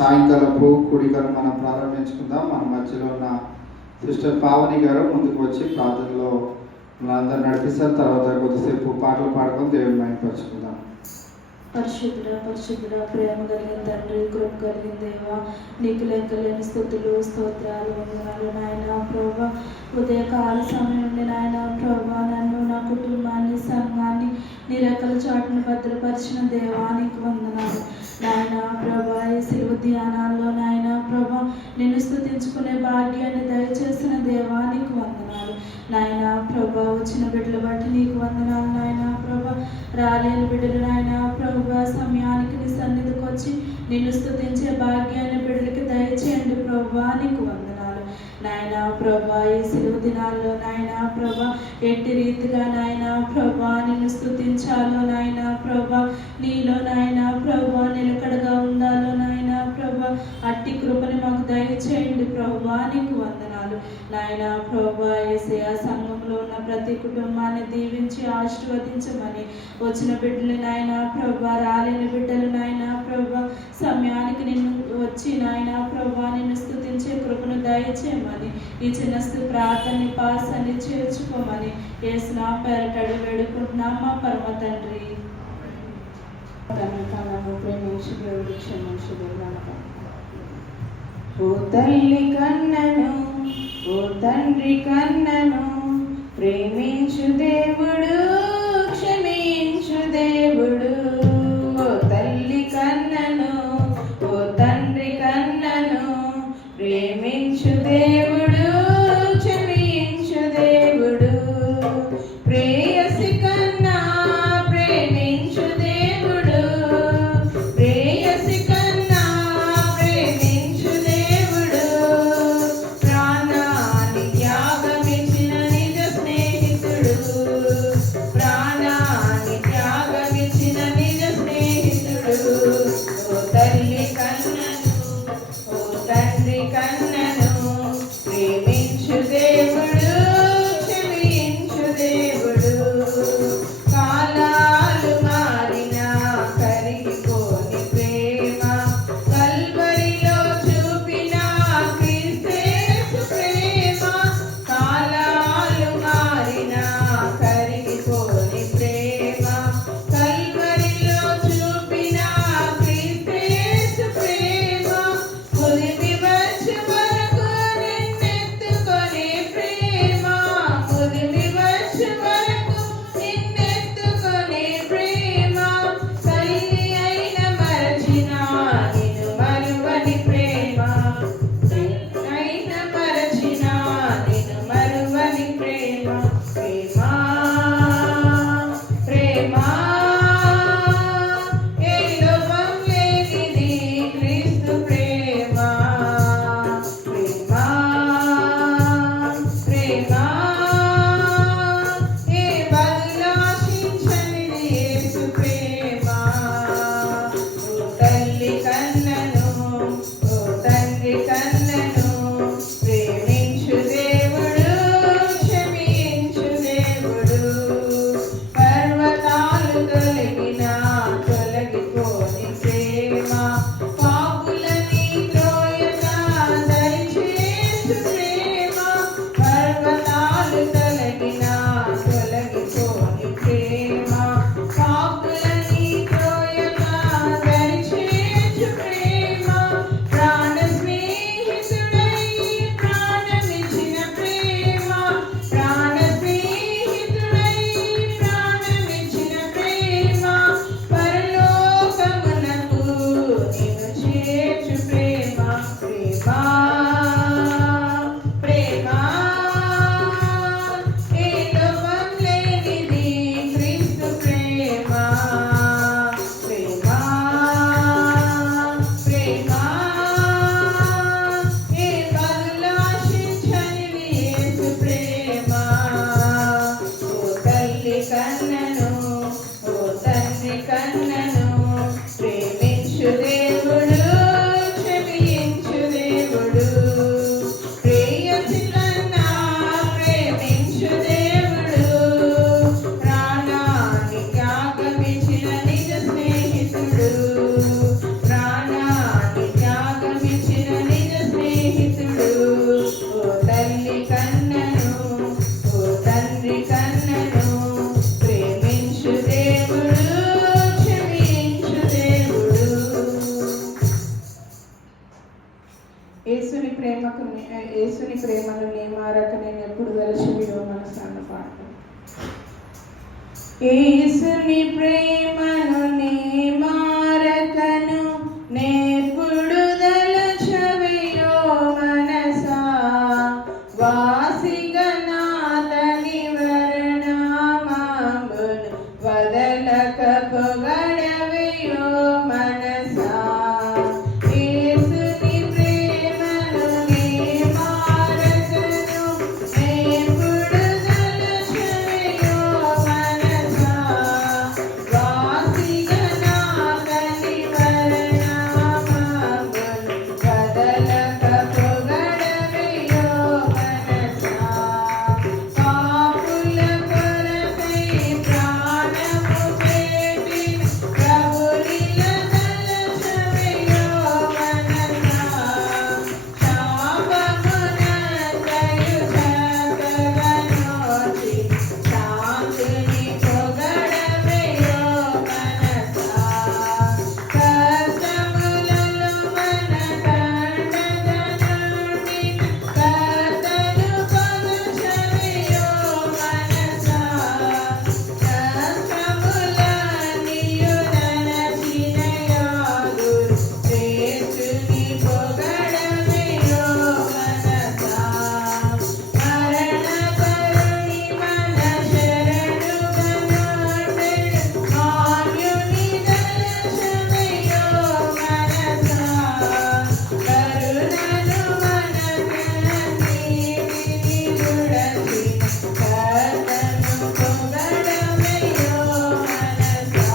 సాయంకాలపు కూడికను మనం ప్రారంభించుకుందాం. మన మధ్యలో ఉన్న సిస్టర్ పావని గారు ముందుకు వచ్చి ప్రార్థనలో మనందరూ నడిపిస్తారు. తర్వాత కొద్దిసేపు పాటలు పాడుకొని దేవుని మహిమపరచుకుందాం. పరిశుద్ధుడ ప్రేమ కలిగిన తండ్రి, కృప కలిగిన దేవా, నీకు లెక్కలేని స్తుతులు స్తోత్రాలు వందనాలు నాయన ప్రభా. ఉదయకాల సమయం నుండి నాయన ప్రభా నన్ను, నా కుటుంబాన్ని, సంఘాన్ని నీ రెక్కల చాటును భద్రపరిచిన దేవా నీకు వందనాలు నాయన ప్రభా. ఈ శిలువ ధ్యానాల్లో నాయన ప్రభా నిన్ను స్తుతించుకునే భాగ్యాన్ని దయచేసిన దేవా నీకు వందనాలు నాయన ప్రభా. వచ్చిన బిడ్డలు బట్టి నీకు వందనాలు నాయన ప్రభా. రాలేని బిడ్డలు నాయన ప్రభా సమయానికి నీ సన్నిధికి వచ్చి నిన్ను స్తుతించే భాగ్యాన్ని బిడ్డలకి దయచేయండి ప్రభా నీకు వందనాలు నాయన ప్రభా. ఈ శిలువ దినాల్లో నాయన ప్రభా ఎట్టి రీతిగా నాయన ప్రభా నిన్ను స్తుతించాలో నాయన ప్రభా, నీలో నాయన ప్రభా నిలకడగా ఉండాలో నాయన ప్రభా, అట్టి కృపని మాకు దయచేయండి ప్రభా నీకు వందనాలు నాయన ప్రభా. యేసయ్య సంఘంలో ఉన్న ప్రతి కుటుంబాన్ని దీవించి ఆశీర్వదించమని, వచ్చిన బిడ్డలు నాయన ప్రభా, రాలేని బిడ్డలు నాయన ప్రభా సమయానికి నిన్ను వచ్చి నాయన ప్రభా నిన్ను స్తుతించే కృపను దయచేయమని, ఈ చిన్న ప్రార్థనని పాసాన్ని చేర్చుకోమని యేసు నా పేరట వేడుకుంటున్నాం మా పరమ తండ్రి. ప్రేమించి దేవుడు క్షమించి ఓ తల్లి కన్నను, ఓ తండ్రి కన్నను, ప్రేమించు దేవుడు క్షమించు దేవుడు. ఓ తల్లి కన్నను, ఓ తండ్రి కన్నను, ప్రేమించు దేవుడు క్షమించు దేవుడు. ప్రేయసి కన్నా ప్రేమించు దేవుడు, ప్రేయసి కన్నా ప్రేమించు దేవుడు. ప్రాణాన్ని త్యాగమిచ్చిన నిజ స్నేహితుడు, ప్రాణాన్ని త్యాగమిచ్చిన నిజ స్నేహితుడు. ఓ తల్లి కన్నను, ఓ తండ్రి కన్నను, ప్రేమించు దేవుడు క్షమించు దేవుడు. కాలాలు మారినా కరిగిపోని ప్రేమ, కల్వరిలో చూపిన క్రీస్తు ప్రేమ. కాలాలు మారినా కరిగిపోని ప్రేమ, కల్వరిలో చూపిన క్రీస్తు ప్రేమ. కొలిమి వచ్చి యేసుని ప్రేమను నీ మారక నేను ఎప్పుడు కలిసి విడువ మనసు అన్న పాట. యేసుని ప్రేమను నీ మారకను నేర్పుడు దలచవియో మనసా వాసిగనాథని వర్ణమాంబును వదలక పొగడవియో మనసా. యేసుని ప్రేమను నీ మారకను నేర్పుడు దలచవియో మనసా వాసిగనాథని వర్ణమాంబును వదలక పొగడవియో మనసా. పాపుల కొరకై ప్రాణము పెట్టిన ప్రభునిల దలచవియో మనసా. శాపమునంతయు చక్కగనోచి శాంతిని పొగడవియో మనసా. కష్టములలో మన దండగనుండి కర్తను పగచవియో మనసా. కష్టములన్నీయు నడచిన యోధుడు యేసుని పొగడవియో మనసా. మరణకరుని మన శరణుగనుండెను మాన్యుని దలచవియో మనసా. కరుణను మనకన్నీటిని దుడచిన కర్తను పొగడవియో మనసా.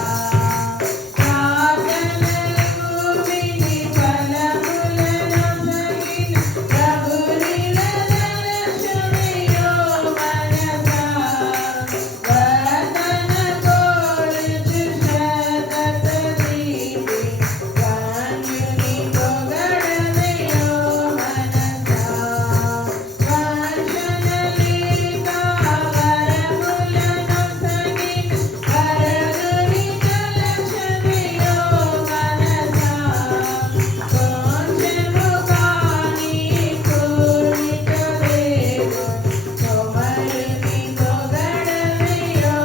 ప్రార్థనలు విని ఫలములను సగిన ప్రభునిల దలచవియో మనసా. వర్తన కోరుచు శ్రద్ధత దీపి వాణ్యుని పొగడవియో మనసా. వాంఛనలేక వరములను సగిన వరదుని దలచవియో మనసా. కొంచెము కాని కోరిక వేగు కొమరుని పొగడవియో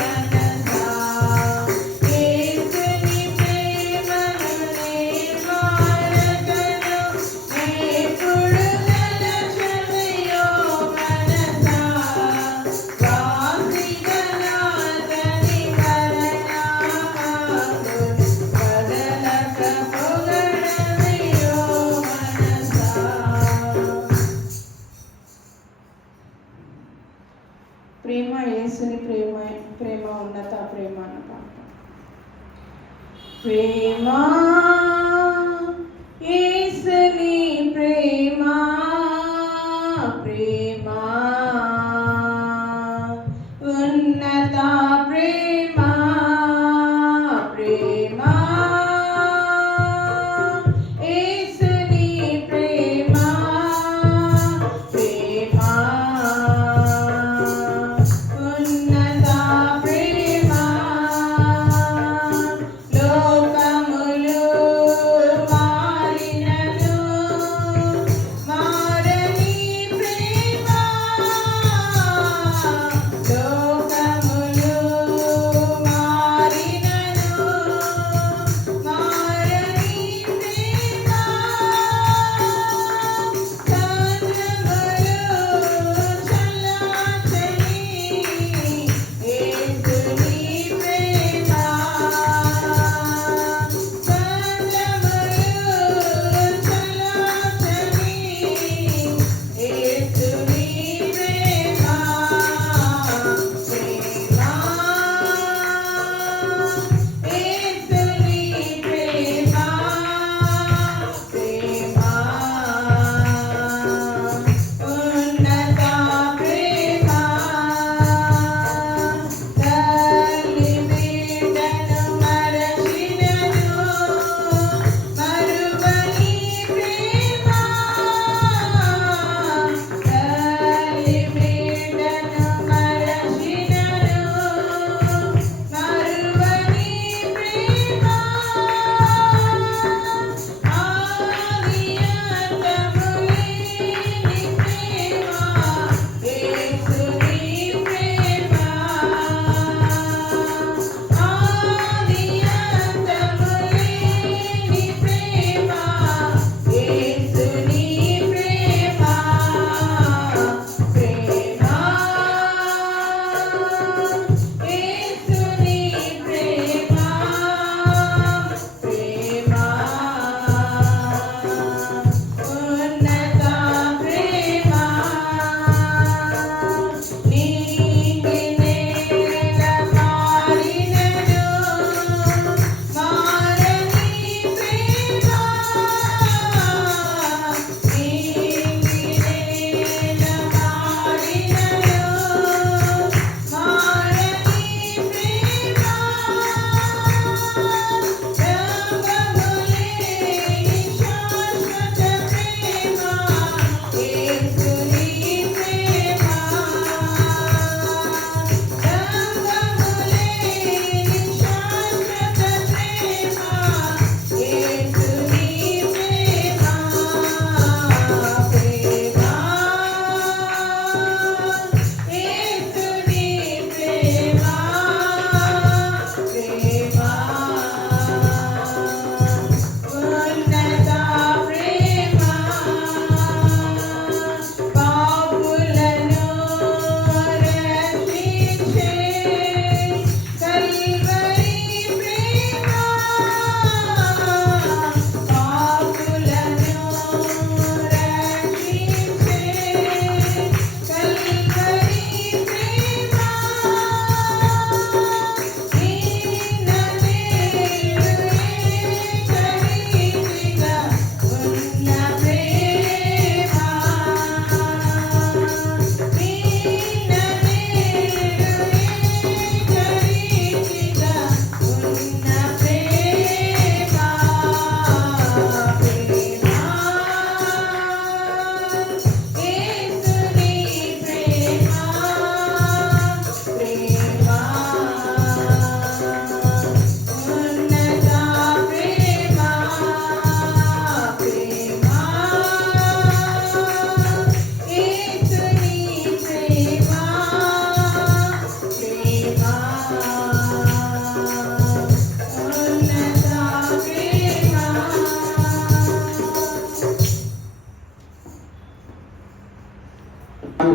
మనసా. యేసుని ప్రేమను నీ మారకను నేర్పుడు దలచవియో మనసా. వాసిగనాథని వర్ణమాంబును వదలక పొగడవియో మనసా. ప్రేమ యేసుని ప్రేమ ఉన్నత ప్రేమ అన్న పాట. ప్రేమ యేసుని ప్రేమ ప్రేమ ఉన్నత ప్రేమ ప్రేమ యేసుని ప్రేమ ప్రేమ ఉన్నత ప్రేమ లోకములు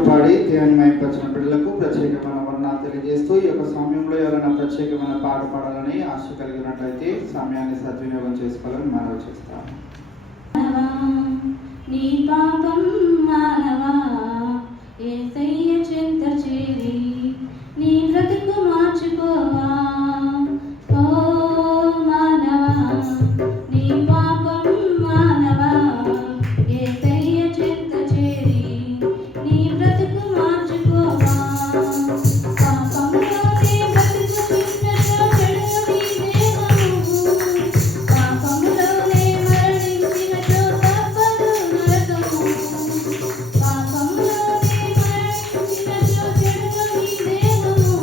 పాడి దేవుని మైపరిచిన బిడ్డలకు ప్రత్యేకమైన వర్ణాలు తెలియజేస్తూ ఈ యొక్క సమయంలో ఎవరైనా ప్రత్యేకమైన పాట పాడాలని ఆశ కలిగినట్లయితే సమయాన్ని సద్వినియోగం చేసుకోవాలని మనవి చేస్తాను. నీ పాపం మానవా యేసయ్య చెంత చేరి నీ బ్రతుకు మార్చుకోవా. ఓ మానవా నీ పాపం మానవా యేసయ్య చెంత చేరి నీ బ్రతుకు మార్చుకోవా. పాపంలోనే బ్రతుకుతున్నచో చెడు నీ దేహము, పాపంలోనే మరణించినచో తప్పదు నరకము. పాపంలోనే మరణించినచో చెడు నీ దేహము,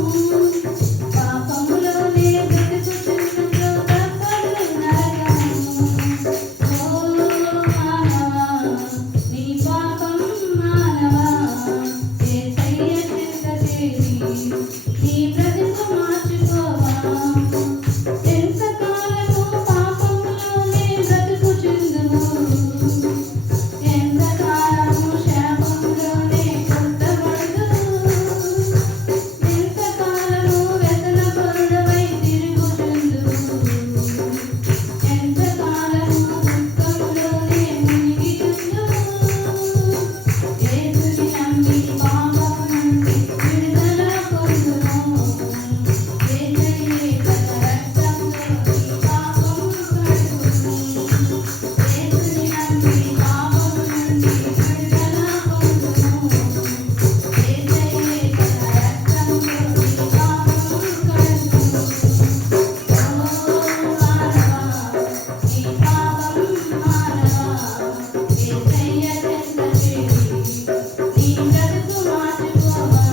పాపంలోనే బ్రతుకుతున్నచో తప్పదు నరకము. ఓ మానవా నీ పాపం మానవా యేసయ్య చెంత చేరి నీ బ్రతుకు మార్చుకోవా. ఎంతకాలము పాపంలోనే బ్రతుకుచుందువు, ఎంతకాలము శాపంలోనే కొట్టబడుదువు, ఎంతకాలము వ్యసనపరుడవై తిరుగుచుందువు, ఎంతకాలము దుఃఖములోనే మునిగిచుందువు. యేసుని నమ్మి పాపము నుండి విడుదల పొందుము. యేసయ్యే తన రక్తంతో నీ పాపము కడుగును. యేసుని నమ్మి పాపము నుండి విడుదల పొందుము. యేసయ్యే తన రక్తంతో నీ పాపము కడుగును. ఓ మానవా నీ పాపం మానవా యేసయ్య చెంత చేరి నీ బ్రతుకు మార్చుకోవా.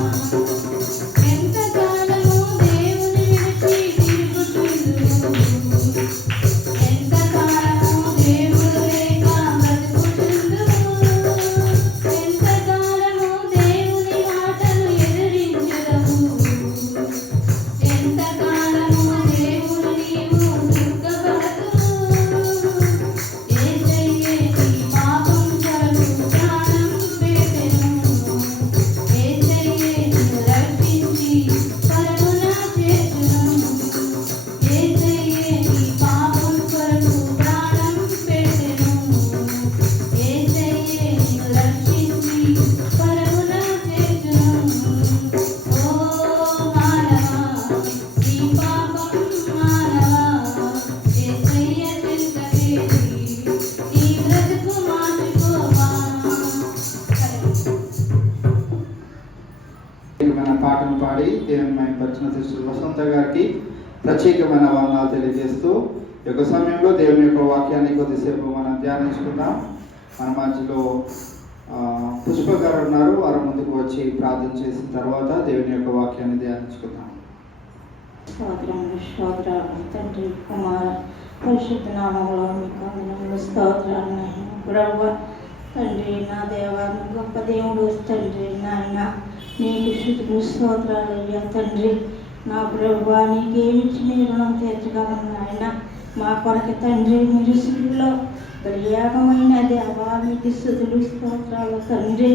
ఎంతకాలము దేవుని విడిచి తిరుగుచుందువు, ఎంతకాలము దేవుడు లేక బ్రతుకుచుందువు, ఎంతకాలము దేవుని మాటలు ఎదిరించుదవు, ఎంతకాలము దేవుడు నీవు దుఃఖపడదువు. యేసయ్యే నీ పాపం కొరకు ప్రాణం పెట్టెను. యేసయ్యే నిన్ను రక్షించి పరమున చేర్చును. యేసయ్యే నీ పాపం కొరకు ప్రాణం పెట్టెను. యేసయ్యే నిన్ను రక్షించి పరమున చేర్చును. ఓ మానవా నీ పాపం మానవా యేసయ్య చెంత చేరి నీ బ్రతుకు మార్చుకోవా. ప్రత్యేకమైన పాటను పాడి దేవుని మైపరిచిన సిస్టర్ వసంత గారికి ప్రత్యేకమైన వర్ణాలు తెలియజేస్తూ ఈ యొక్క సమయంలో దేవుని యొక్క వాక్యాన్ని కొద్దిసేపు మనం ధ్యానించుకుందాం. మన మధ్యలో పుష్ప గారు ఉన్నారు, వారు ముందుకు వచ్చి ప్రార్థన చేసిన తర్వాత దేవుని యొక్క వాక్యాన్ని ధ్యానించుకుందాం. స్తోత్రాలు తండ్రి కుమార పరిశుద్ధ నామములో మీకు వందనములు స్తోత్రాలు నాయన ప్రభువా. తండ్రి నా దేవా నీ గొప్ప దేవుడు తండ్రి నాయన నీకు స్తుతులు స్తోత్రాలు అయ్యా తండ్రి. నా ప్రభువా నీకేమిచ్చి నీ రుణం తీర్చగలను నాయన. మా కొరకు తండ్రి మీరు శిలువలో బలియాగమైన దేవా మీకు స్తుతులు స్తోత్రాలు తండ్రి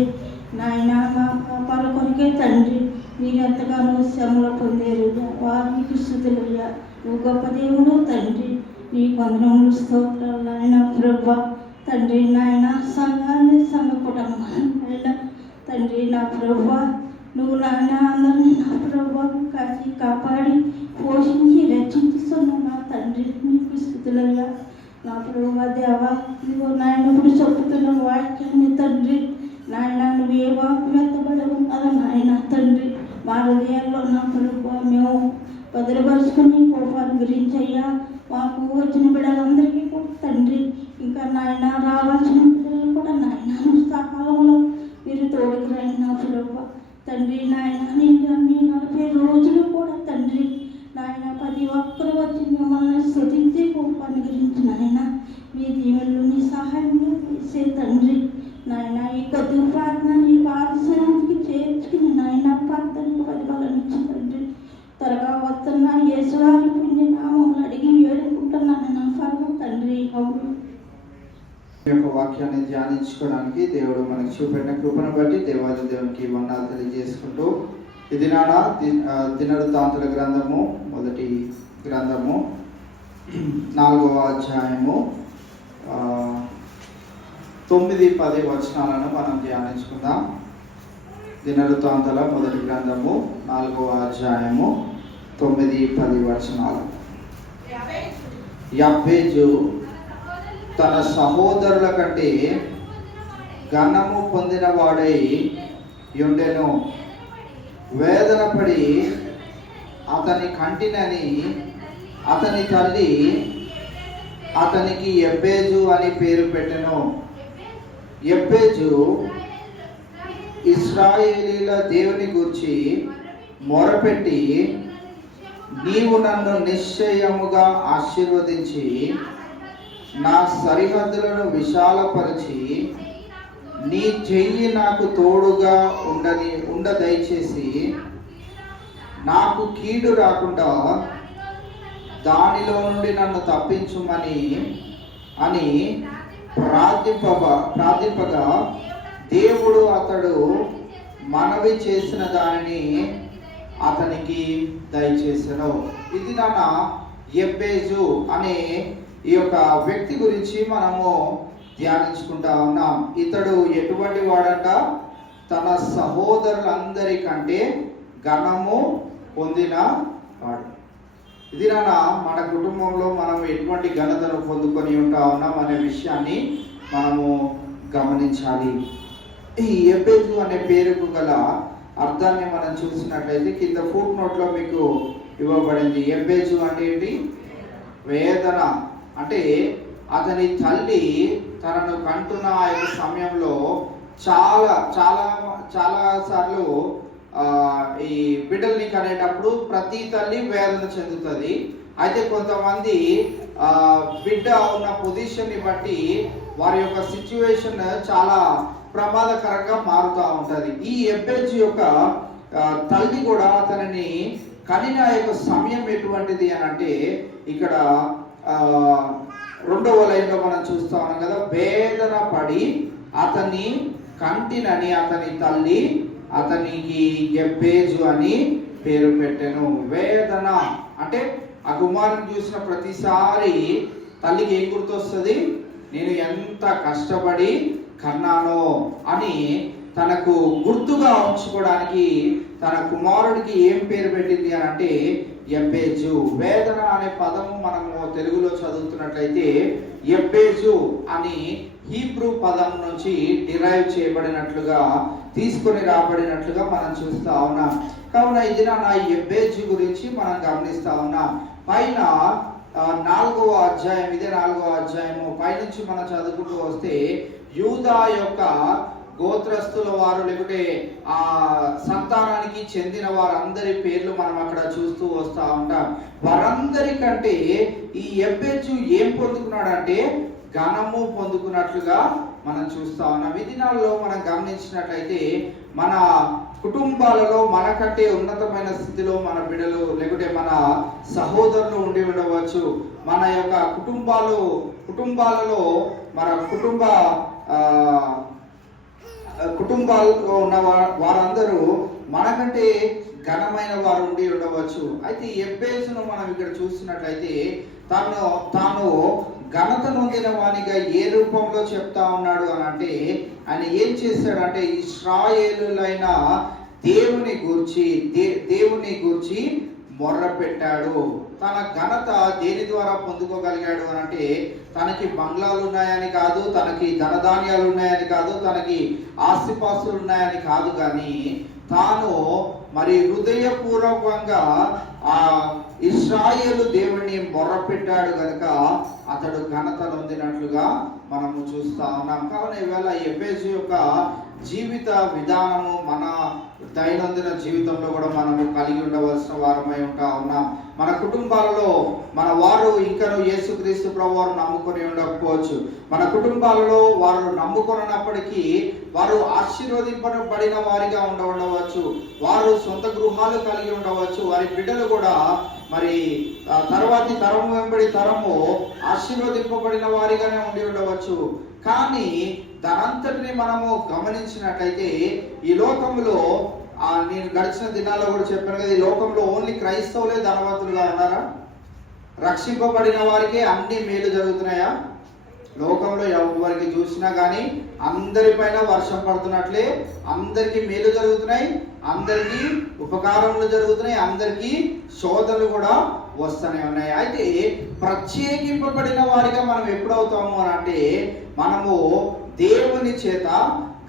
నాయన. మా పాపాల కొరకే తండ్రి మీరు ఎంతగానో శ్రమలు పొందారు దేవా మీకు స్తుతులయ్యా. నువ్వు గొప్ప దేవుడు తండ్రి, నీకు వందనములు స్తోత్రాలు నాయన ప్రభువా. తండ్రి నాయన సంఘాన్ని సంఘ కుటుంబాన్ని తండ్రి నా ప్రభువా నువ్వు నాయన అందరినీ నా ప్రభువా కాచి కాపాడి పోషించి రక్షిస్తున్న నా తండ్రి నీకు స్తుతులయ్యా. నా ప్రభువా దేవా నువ్వు నాయన ఇప్పుడు చెప్పుతున్న వాక్యాన్ని తండ్రి నాయన నువ్వు ఏ వాకు మెత్తబడి ఉన్నారో నాయన తండ్రి మా హృదయాల్లో నా ప్రభువా మేము భద్రపరుచుకుని కోపాన్ని గురించి అయ్యా మాకు వచ్చిన బిడ్డలందరికీ కూడా తండ్రి ఇంకా నాయన రావాల్సిన బిడ్డలు కూడా నాయన సకాలంలో మీరు తోడుకు రాయిన ప్రభువా తండ్రి నాయన నేను మీ 40 రోజులు కూడా తండ్రి నాయన ప్రతి ఒక్కరు వచ్చి మిమ్మల్ని స్తుతించి కోపాన్ని గురించి నాయన మీ దీవెనలు మీ సహాయంలో చేసే తండ్రి నాయన ఈ కొద్ది ప్రార్థన నీ పాదశానికి చేర్చుకుని నాయన ప్రార్థనకు ప్రతిఫలం ఇచ్చి తండ్రి త్వరగా వస్తున్న యేసువారి పుణ్య నామములు అడిగి వేడుకుంటున్నాను నా పరమ తండ్రి. అవును. ఈ యొక్క వాక్యాన్ని ధ్యానించుకోవడానికి దేవుడు మనకు చూపెట్టిన కృపను బట్టి దేవాది దేవునికి వందనాలు తెలియజేసుకుంటూ ఇది నానా దినవృత్తాంతుల గ్రంథము మొదటి గ్రంథము 4వ అధ్యాయము 9-10 వచనాలను మనం ధ్యానించుకుందాం. దినవృత్తాంతుల మొదటి గ్రంథము 4వ అధ్యాయము 9-10 వచనాలు. యబ్బేజు తన సహోదరుల కంటే ఘనము పొందిన వాడై యుండెను. వేదనపడి అతని కంటినని అతని తల్లి అతనికి యబ్బేజు అని పేరు పెట్టెను. యబ్బేజు ఇశ్రాయేలీల దేవుని గూర్చి మొరపెట్టి, నీవు నన్ను నిశ్చయముగా ఆశీర్వదించి నా సరిహద్దులను విశాలపరిచి నీ చెయ్యి నాకు తోడుగా దయచేసి నాకు కీడు రాకుండా దానిలో నుండి నన్ను తప్పించుమని అని ప్రార్థింపగా దేవుడు అతడు మనవి చేసిన దానిని అతనికి దయచేసెను. ఇది నాన్న యబ్బేజు అనే ఈ యొక్క వ్యక్తి గురించి మనము ధ్యానించుకుంటా ఉన్నాం. ఇతడు ఎటువంటి వాడంట? తన సహోదరులందరికంటే ఘనము పొందిన వాడు. ఇది నాన్న మన కుటుంబంలో మనం ఎటువంటి ఘనతను పొందుకొని ఉంటా ఉన్నాం అనే విషయాన్ని మనము గమనించాలి. ఈ యబ్బేజు అనే పేరుకు గల అర్థాన్ని మనం చూసినట్లయితే కింద ఫుట్ నోట్లో మీకు ఇవ్వబడింది. యబ్బేజు అంటే ఏంటి? వేదన. అంటే అతని తల్లి తనను కంటున్న ఆ యొక్క సమయంలో చాలా చాలా చాలా సార్లు ఈ బిడ్డల్ని కనేటప్పుడు ప్రతి తల్లి వేదన చెందుతుంది. అయితే కొంతమంది బిడ్డ ఉన్న పొజిషన్ని బట్టి వారి యొక్క సిచ్యువేషన్ చాలా ప్రమాదకరంగా మారుతూ ఉంటుంది. ఈ యబ్బేజు యొక్క తల్లి కూడా అతనిని కనిన యొక్క సమయం ఎటువంటిది అని అంటే ఇక్కడ 2వ లైన్లో మనం చూస్తా ఉన్నాం కదా, వేదన పడి అతని కంటినని అతని తల్లి అతనికి యబ్బేజు అని పేరు పెట్టెను. వేదన అంటే ఆ కుమారుని చూసిన ప్రతిసారి తల్లికి ఏం గుర్తొస్తుంది? నేను ఎంత కష్టపడి కన్నానో అని తనకు గుర్తుగా ఉంచుకోవడానికి తన కుమారుడికి ఏం పేరు పెట్టింది అని అంటే యబ్బేజు. వేదన అనే పదము మనము తెలుగులో చదువుతున్నట్లయితే యబ్బేజు అని హీబ్రూ పదం నుంచి డిరైవ్ చేయబడినట్లుగా తీసుకొని రాబడినట్లుగా మనం చూస్తా ఉన్నాం. కావున ఇది నా యబ్బేజు గురించి మనం గమనిస్తా ఉన్నాం. పైన 4వ అధ్యాయం, ఇదే 4వ అధ్యాయము పైనుంచి మనం చదువుకుంటూ వస్తే యూదా యొక్క గోత్రస్తుల వారు లేకుంటే ఆ సంతానానికి చెందిన వారందరి పేర్లు మనం అక్కడ చూస్తూ వస్తా ఉంటాం. వారందరికంటే ఈ యబ్బేజు ఏం పొందుకున్నాడంటే ఘనము పొందుకున్నట్లుగా మనం చూస్తా ఉన్నాం. ఈ దినాల్లో మనం గమనించినట్లయితే మన కుటుంబాలలో మనకంటే ఉన్నతమైన స్థితిలో మన బిడ్డలు లేకుంటే మన సహోదరులు ఉండి ఉండవచ్చు. మన యొక్క కుటుంబాలలో మన కుటుంబాల్లో ఉన్న వారందరూ మనకంటే ఘనమైన వారు ఉండి ఉండవచ్చు. అయితే యబ్బేజును మనం ఇక్కడ చూస్తున్నట్లయితే తాను ఘనత నొందిన వానిగా ఏ రూపంలో చెప్తా ఉన్నాడు అని అంటే ఆయన ఏం చేశాడంటే ఇశ్రాయేలులైన దేవుని గూర్చి మొర్ర పెట్టాడు. తన ఘనత దేని ద్వారా పొందుకోగలిగాడు అని అంటే తనకి బంగ్లాలు ఉన్నాయని కాదు, తనకి ధనధాన్యాలు ఉన్నాయని కాదు, తనకి ఆస్తిపాస్తులు ఉన్నాయని కాదు, కానీ తాను మరి హృదయపూర్వకంగా ఆ ఇశ్రాయేలు దేవుణ్ణి మొర్ర పెట్టాడు కనుక అతడు ఘనత నొందినట్లుగా మనము చూస్తా ఉన్నాం. కావున ఈవేళ యబ్బేజు యొక్క జీవిత విధానము మన దైనందిన జీవితంలో కూడా మనము కలిగి ఉండవలసిన వారమై ఉంటా ఉన్నాం. మన కుటుంబాలలో మన వారు ఇంకను యేసుక్రీస్తు ప్రభువారు నమ్ముకొని ఉండకపోవచ్చు. మన కుటుంబాలలో వారు నమ్ముకొనప్పటికీ వారు ఆశీర్వదింపబడిన వారిగా ఉండవచ్చు. వారు సొంత గృహాలు కలిగి ఉండవచ్చు. వారి బిడ్డలు కూడా మరి తర్వాతి తరము వెంబడి తరము ఆశీర్వదింపబడిన వారిగానే ఉండి ఉండవచ్చు. కానీ దానంతటిని మనము గమనించినట్లయితే ఈ లోకంలో నేను గడిచిన దినాల్లో కూడా చెప్పాను కదా, ఈ లోకంలో ఓన్లీ క్రైస్తవులే ధనవంతులుగా ఉన్నారా? రక్షింపబడిన వారికే అన్ని మేలు జరుగుతున్నాయా? లోకంలో ఎవరికి చూసినా కానీ అందరిపైన వర్షం పడుతున్నట్లే అందరికీ మేలు జరుగుతున్నాయి, అందరికీ ఉపకారములు జరుగుతున్నాయి, అందరికీ శోధనలు కూడా వస్తూనే ఉన్నాయి. అయితే ప్రత్యేకింపబడిన వారిగా మనం ఎప్పుడవుతాము అని అంటే మనము దేవుని చేత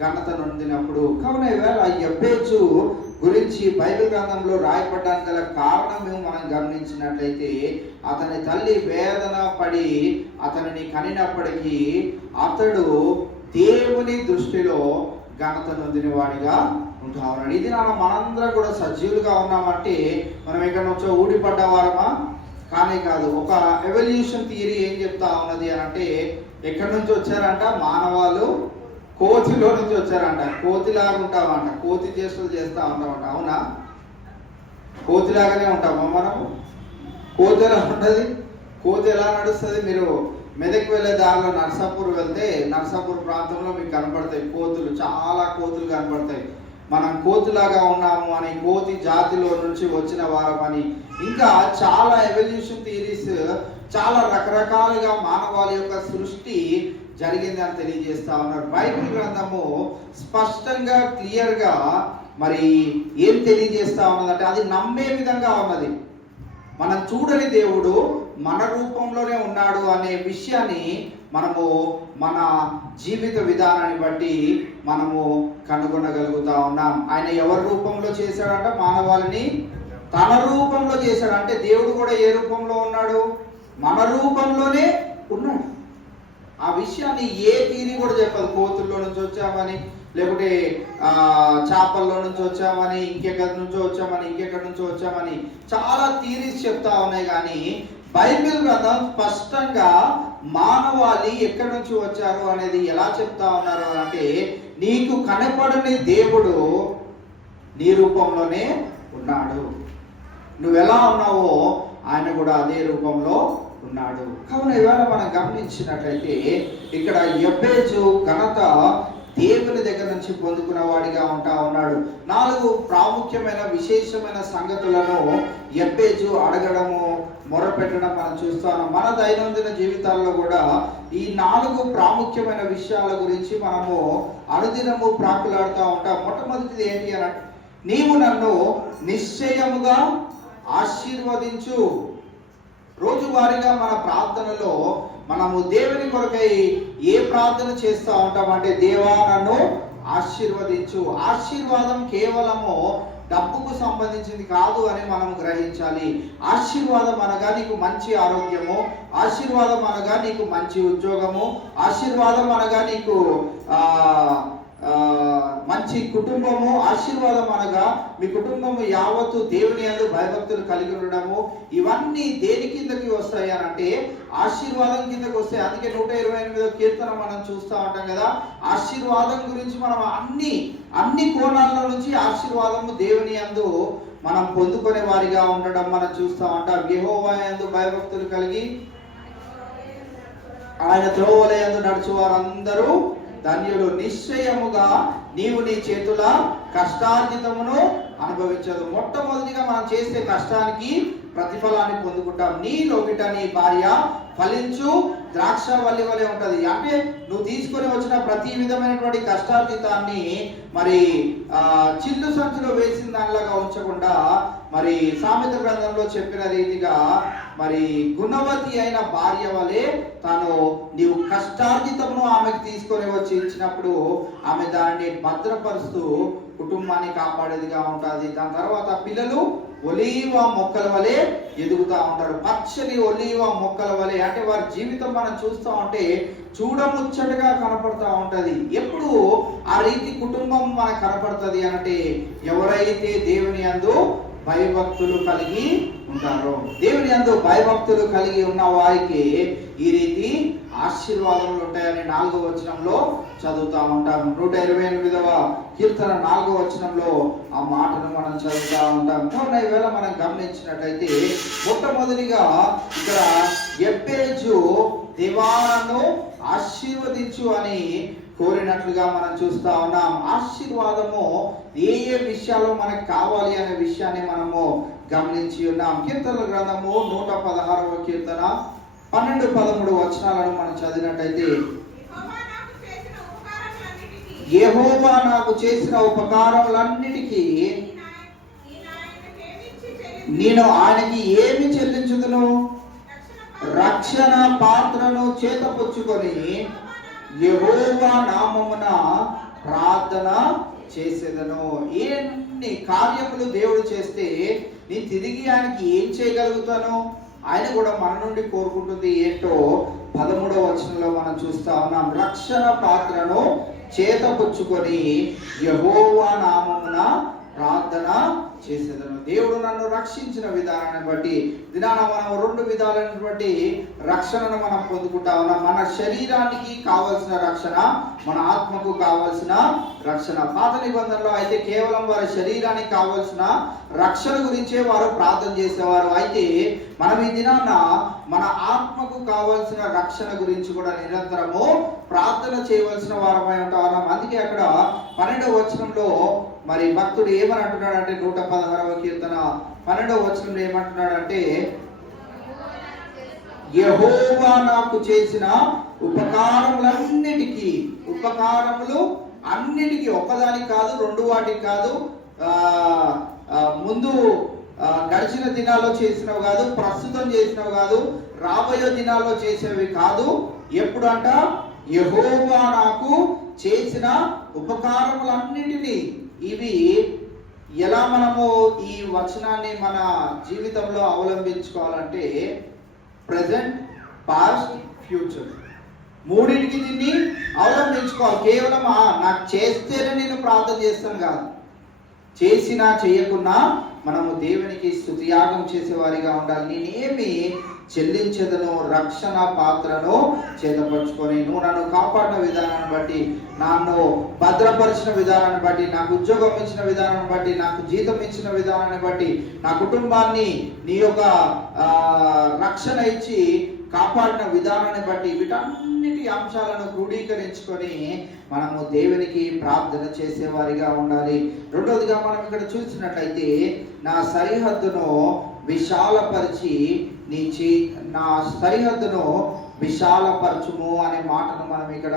ఘనత నొందినప్పుడు. కావున ఇవాళ యెబేజు గురించి బైబిల్ గ్రంథంలో రాయబడడానికి గల కారణం మనం గమనించినట్లయితే అతని తల్లి వేదన పడి అతనిని కనినప్పటికీ అతడు దేవుని దృష్టిలో ఘనత నొందిన వాడిగా ఉంటా ఉన్నాడు. ఇది మనందరం కూడా సజీవులుగా ఉన్నామంటే మనం ఎక్కడి నుంచో ఊడిపడ్డ వారమా? కానీ కాదు. ఒక ఎవల్యూషన్ థియరీ ఏం చెప్తా ఉన్నది అని అంటే ఎక్కడి నుంచి వచ్చారంట? మానవాళ్ళు కోతిలో నుంచి వచ్చారంట. కోతిలాగా ఉంటామంట, కోతి చేష్టలు చేస్తూ ఉంటామంట. అవునా? కోతిలాగానే ఉంటామా మనము? కోతి ఎలా ఉంటుంది? కోతి ఎలా నడుస్తుంది? మీరు మెదక్ వెళ్ళే దారిలో నర్సాపూర్ వెళ్తే నర్సాపూర్ ప్రాంతంలో మీకు కనపడతాయి కోతులు, చాలా కోతులు కనపడతాయి. మనం కోతిలాగా ఉన్నాము అని, కోతి జాతిలో నుంచి వచ్చిన వారమని, ఇంకా చాలా ఎవల్యూషన్ థియరీస్, చాలా రకరకాలుగా మానవాళి యొక్క సృష్టి జరిగింది అని తెలియజేస్తా ఉన్నారు. బైబిల్ గ్రంథము స్పష్టంగా క్లియర్గా మరి ఏం తెలియజేస్తా ఉన్నదంటే అది నమ్మే విధంగా ఉన్నది. మనం చూడని దేవుడు మన రూపంలోనే ఉన్నాడు అనే విషయాన్ని మనము మన జీవిత విధానాన్ని బట్టి మనము కనుగొనగలుగుతా ఉన్నాం. ఆయన ఎవరి రూపంలో చేశాడంట? మానవాళిని తన రూపంలో చేశాడు. అంటే దేవుడు కూడా ఏ రూపంలో ఉన్నాడు? మన రూపంలోనే ఉన్నాడు. ఆ విషయాన్ని ఏ తీరి కూడా చెప్పదు. కోతుల్లో నుంచి వచ్చామని, లేకుంటే చేపల్లో నుంచి వచ్చామని, ఇంకెక్కడి నుంచో వచ్చామని, ఇంకెక్కడి నుంచో వచ్చామని చాలా థీరీస్ చెప్తా ఉన్నాయి. కానీ బైబిల్ గ్రంథం స్పష్టంగా మానవాళి ఎక్కడి నుంచి వచ్చారు అనేది ఎలా చెప్తా ఉన్నారు అంటే నీకు కనపడని దేవుడు నీ రూపంలోనే ఉన్నాడు. నువ్వెలా ఉన్నావో ఆయన కూడా అదే రూపంలో ఉన్నాడు. కావున ఇవాళ మనం గమనించినట్లయితే ఇక్కడ యెబేజు ఘనత దేవుని దగ్గర నుంచి పొందుకున్న వాడిగా ఉంటా ఉన్నాడు. 4 ప్రాముఖ్యమైన విశేషమైన సంగతులను యెబేజు అడగడము, మొరపెట్టడం మనం చూస్తాము. మన దైనందిన జీవితాల్లో కూడా ఈ 4 ప్రాముఖ్యమైన విషయాల గురించి మనము అనుదినము ప్రాకులాడుతూ ఉంటాం. మొట్టమొదటిది ఏంటి అని, నీవు నన్ను నిశ్చయముగా ఆశీర్వదించు. రోజువారీగా మన ప్రార్థనలో మనము దేవుని కొరకై ఏ ప్రార్థన చేస్తూ ఉంటామంటే దేవా నన్ను ఆశీర్వదించు. ఆశీర్వాదం కేవలము డబ్బుకు సంబంధించింది కాదు అని మనం గ్రహించాలి. ఆశీర్వాదం అనగా నీకు మంచి ఆరోగ్యము, ఆశీర్వాదం అనగా నీకు మంచి ఉద్యోగము, ఆశీర్వాదం అనగా నీకు మంచి కుటుంబము, ఆశీర్వాదం అనగా మీ కుటుంబము యావత్తు దేవుని యందు భయభక్తులు కలిగి ఉండడము. ఇవన్నీ దేని కిందకి వస్తాయి అని అంటే ఆశీర్వాదం కిందకి వస్తాయి. అందుకే 128వ కీర్తన మనం చూస్తూ ఉంటాం కదా. ఆశీర్వాదం గురించి మనం అన్ని కోణాల్లో నుంచి ఆశీర్వాదము దేవుని యందు మనం పొందుకునే వారిగా ఉండడం మనం చూస్తూ ఉంటాం. యెహోవా యందు భయభక్తులు కలిగి ఆయన త్రోవల యందు నడుచు వారందరూ ధన్యులు. నిశ్చయముగా నీవు నీ చేతుల కష్టార్జితమును అనుభవించదు. మొట్టమొదటిగా మనం చేసే కష్టానికి ప్రతిఫలాన్ని పొందుకుంటాం. నీ లోకిట నీ భార్య ఫలించు ద్రాక్షవల్లి వలె ఉంటది. అంటే నువ్వు తీసుకొని వచ్చిన ప్రతి విధమైనటువంటి కష్టార్జితాన్ని మరి చిల్లు సంచులో వేసిన దానిలాగా ఉంచకుండా మరి సామెత గ్రంథంలో చెప్పిన రీతిగా మరి గుణవతి అయిన భార్య వలె నీవు కష్టార్జితమును ఆమెకు తీసుకొని వచ్చి ఇచ్చినప్పుడు ఆమె దాన్ని భద్రపరుస్తూ కుటుంబాన్ని కాపాడేదిగా ఉంటుంది. దాని తర్వాత పిల్లలు ఒలీవ మొక్కల వలె ఎదుగుతూ ఉంటారు. పచ్చని ఒలీవ మొక్కల వలె, అంటే వారి జీవితం మనం చూస్తూ ఉంటే చూడముచ్చటగా కనపడతా ఉంటది. ఎప్పుడు ఆ రీతి కుటుంబం మనకు కనపడుతుంది అంటే ఎవరైతే దేవుని యందు భయభక్తులు కలిగి ఉంటారో, దేవుని యందు భయభక్తులు కలిగి ఉన్న వారికి ఈ రీతి ఆశీర్వాదములు ఉంటాయని 4వ వచనంలో చదువుతా ఉంటాం. 128వ కీర్తన 4వ వచనంలో ఆ మాటను మనం చదువుతా ఉంటాం. కావున ఈవేళ మనం గమనించినట్లయితే మొట్టమొదటిగా ఇక్కడ యెబేజు దేవా నన్ను ఆశీర్వదించు అని కోరినట్లుగా మనం చూస్తా ఉన్నాం. ఆశీర్వాదము ఏ ఏ విషయాల్లో మనకు కావాలి అనే విషయాన్ని మనము గమనించి ఉన్నాం. కీర్తనల గ్రంథము 116వ కీర్తన 12-13 వచనాలను మనం చదివినట్టయితే, యెహోవా నాకు చేసిన ఉపకారములన్నిటికీ నేను ఆయనకి ఏమి చెల్లించుదును? రక్షణ పాత్రను చేతపుచ్చుకొని యెహోవా నామమున ప్రార్థన చేసేదను. ఎన్ని కార్యములు దేవుడు చేస్తే నీ తిరిగి ఆయనకి ఏం చేయగలుగుతాను? ఆయన కూడా మన నుండి కోరుకుంటుంది ఏంటో 13వ వచనంలో మనం చూస్తా ఉన్నాం. రక్షణ పాత్రను చేతపుచ్చుకొని యెహోవా నామమున ప్రార్థన చేసేదను. దేవుడు నన్ను రక్షించిన విధానాన్ని బట్టి దినాన మనం 2 విధాలైనటువంటి రక్షణను మనం పొందుకుంటా ఉన్నాం. మన శరీరానికి కావలసిన రక్షణ, మన ఆత్మకు కావలసిన రక్షణ. పాత నిబంధనలో అయితే కేవలం వారి శరీరానికి కావలసిన రక్షణ గురించే వారు ప్రార్థన చేసేవారు. అయితే మనం ఈ దినాన మన ఆత్మకు కావలసిన రక్షణ గురించి కూడా నిరంతరము ప్రార్థన చేయవలసిన వారమై ఉంటాం. అందుకే అక్కడ 12వ వచనంలో మరి భక్తుడు ఏమని అంటున్నాడంటే, 116వ కీర్తన 12వ వచనంలో ఏమంటున్నాడంటే, యెహోవా నాకు చేసిన ఉపకారములన్నిటికీ, ఉపకారములు అన్నిటికీ, ఒక్కదానికి కాదు, 2 వాటికి కాదు, ముందు గడిచిన దినాల్లో చేసినవి కాదు, ప్రస్తుతం చేసినవి కాదు, రాబోయే దినాల్లో చేసేవి కాదు. ఎప్పుడు అంట? యెహోవా నాకు చేసిన ఉపకారములన్నిటినీ. ఇవి ఎలా మనము ఈ వచనాన్ని మన జీవితంలో అవలంబించుకోవాలంటే, ప్రెజెంట్, పాస్ట్, ఫ్యూచర్, మూడింటికి దీన్ని అవలంబించుకోవాలి. కేవలం నాకు చేస్తేనే నేను ప్రార్థన చేస్తాను కాదు, చేసినా చేయకున్నా మనము దేవునికి స్తుతియాగం చేసేవారిగా ఉండాలి. నేనేమి చెల్లించదను? రక్షణ పాత్రను చేతపరుచుకొని, నువ్వు నన్ను కాపాడిన విధానాన్ని బట్టి, నన్ను భద్రపరిచిన విధానాన్ని బట్టి, నాకు ఉద్యోగం ఇచ్చిన విధానాన్ని బట్టి, నాకు జీతం ఇచ్చిన విధానాన్ని బట్టి, నా కుటుంబాన్ని నీ యొక్క రక్షణ ఇచ్చి కాపాడిన విధానాన్ని బట్టి, వీటన్నిటి అంశాలను క్రోడీకరించుకొని మనము దేవునికి ప్రార్థన చేసేవారిగా ఉండాలి. రెండవదిగా మనం ఇక్కడ చూసినట్లయితే, నా సరిహద్దును విశాలపరిచి నా సరిహద్దును విశాలపరచుము అనే మాటను మనం ఇక్కడ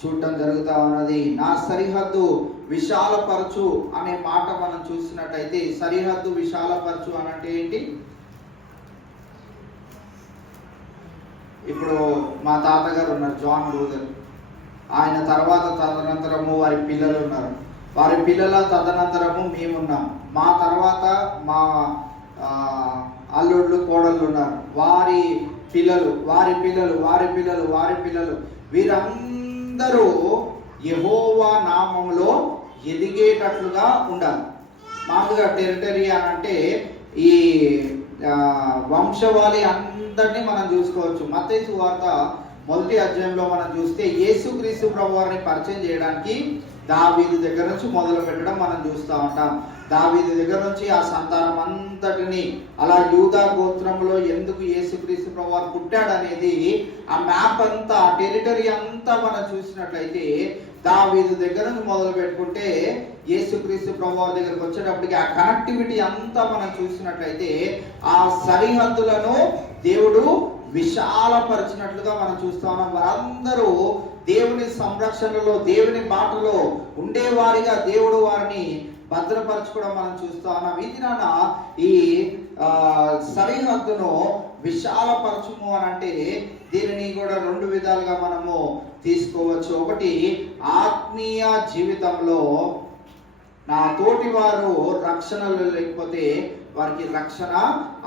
చూడటం జరుగుతూ ఉన్నది. నా సరిహద్దు విశాలపరచు అనే మాట మనం చూసినట్టయితే, సరిహద్దు విశాలపరచు అని అంటే ఏంటి? ఇప్పుడు మా తాతగారు ఉన్నారు, జాన్ రూదర్. ఆయన తర్వాత తదనంతరము వారి పిల్లలు ఉన్నారు, వారి పిల్లల తదనంతరము మేమున్నాం, మా తర్వాత మా అల్లుళ్ళు కోడళ్ళు ఉన్నారు, వారి పిల్లలు, వారి పిల్లలు, వారి పిల్లలు, వారి పిల్లలు, వీరందరూ యెహోవా నామములో ఎదిగేటట్లుగా ఉండాలి. మామూలుగా టెరిటరీ అని అంటే ఈ వంశవాళి అందరినీ మనం చూసుకోవచ్చు. మత్తయి సువార్త 1వ అధ్యాయంలో మనం చూస్తే, యేసుక్రీస్తు ప్రభువారిని పరిచయం చేయడానికి దావీదు దగ్గర నుంచి మొదలు పెట్టడం మనం చూస్తూ ఉంటాం. దావీదు దగ్గర నుంచి ఆ సంతానం అంతటిని, అలా యూదా గోత్రంలో ఎందుకు యేసుక్రీస్తు ప్రభువారు పుట్టాడు అనేది ఆ మ్యాప్ అంతా, ఆ టెరిటరీ అంతా మనం చూసినట్లయితే, దావీదు దగ్గర నుంచి మొదలు పెట్టుకుంటే యేసుక్రీస్తు ప్రభువారి దగ్గరకు వచ్చేటప్పటికి ఆ కనెక్టివిటీ అంతా మనం చూసినట్లయితే, ఆ సరిహద్దులను దేవుడు విశాలపరిచినట్లుగా మనం చూస్తా ఉన్నాం. వారందరూ దేవుని సంరక్షణలో, దేవుని బాటలో ఉండేవారిగా దేవుడు వారిని భద్రపరచుకోవడం మనం చూస్తా ఉన్నాం. ఈ దినాన ఈ సరిహద్దును విశాలపరచుము అని అంటే, దీనిని కూడా 2 విధాలుగా మనము తీసుకోవచ్చు. ఒకటి, ఆత్మీయ జీవితంలో నా తోటి వారు రక్షణలో లేకపోతే వారికి రక్షణ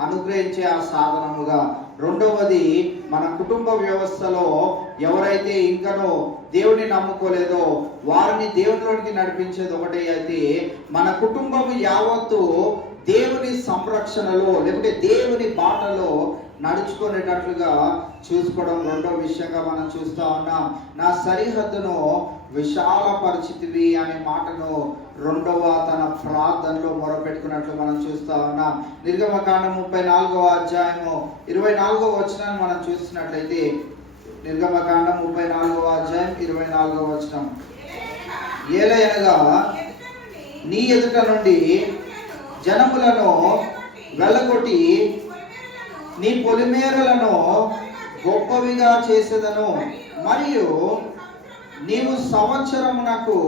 అనుగ్రహించే ఆ సాధనముగా. రెండవది, మన కుటుంబ వ్యవస్థలో ఎవరైతే ఇంకనో దేవుని నమ్ముకోలేదో వారిని దేవునిలోనికి నడిపించేది ఒకటే. అయితే మన కుటుంబం యావత్తు దేవుని సంరక్షణలో లేకపోతే దేవుని బాటలో నడుచుకునేటట్లుగా చూసుకోవడం రెండవ విషయంగా మనం చూస్తా ఉన్నాం. నా సరిహద్దును విశాలపరిచితివి అనే మాటను రెండవ తన ప్రార్థనలో మొరపెట్టుకున్నట్లు మనం చూస్తా ఉన్నాం. నిర్గమకాండం 34వ అధ్యాయము 24వ వచనాన్ని మనం చూసినట్లయితే, నిర్గమకాండం 34వ అధ్యాయం 24వ వచనం. ఏలయనగా నీ ఎదుట నుండి జనములను వెళ్ళగొట్టి నీ పొలిమేరలను గొప్పవిగా చేసేదను, మరియు నీవు సంవత్సరమునకు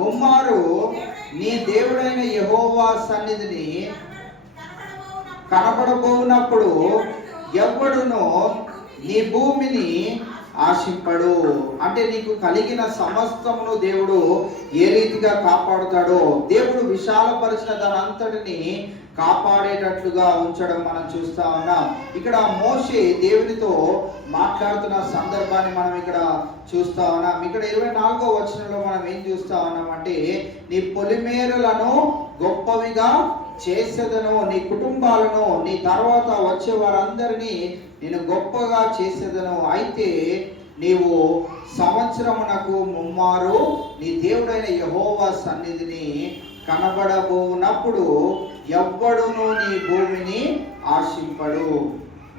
ముమ్మారు నీ దేవుడైన యెహోవా సన్నిధిని కనబడబోనప్పుడు ఎవ్వడును నీ భూమిని ఆశింపడు. అంటే నీకు కలిగిన సమస్తమును దేవుడు ఏ రీతిగా కాపాడుతాడో, దేవుడు విశాలపరిచిన దానంతటిని కాపాడేటట్లుగా ఉంచడం మనం చూస్తా ఉన్నాం. ఇక్కడ మోషే దేవునితో మాట్లాడుతున్న సందర్భాన్ని మనం ఇక్కడ చూస్తా ఉన్నాం. ఇక్కడ 24వ వచనంలో మనం ఏం చూస్తా ఉన్నాం అంటే, నీ పొలిమేరలను గొప్పవిగా చేసేదను, నీ కుటుంబాలను, నీ తర్వాత వచ్చే వారందరినీ నేను గొప్పగా చేసేదను. అయితే నీవు సంవత్సరమునకు ముమ్మారు నీ దేవుడైన యెహోవా సన్నిధిని కనబడబోనప్పుడు ఎవ్వడును నీ భూమిని ఆశింపడు.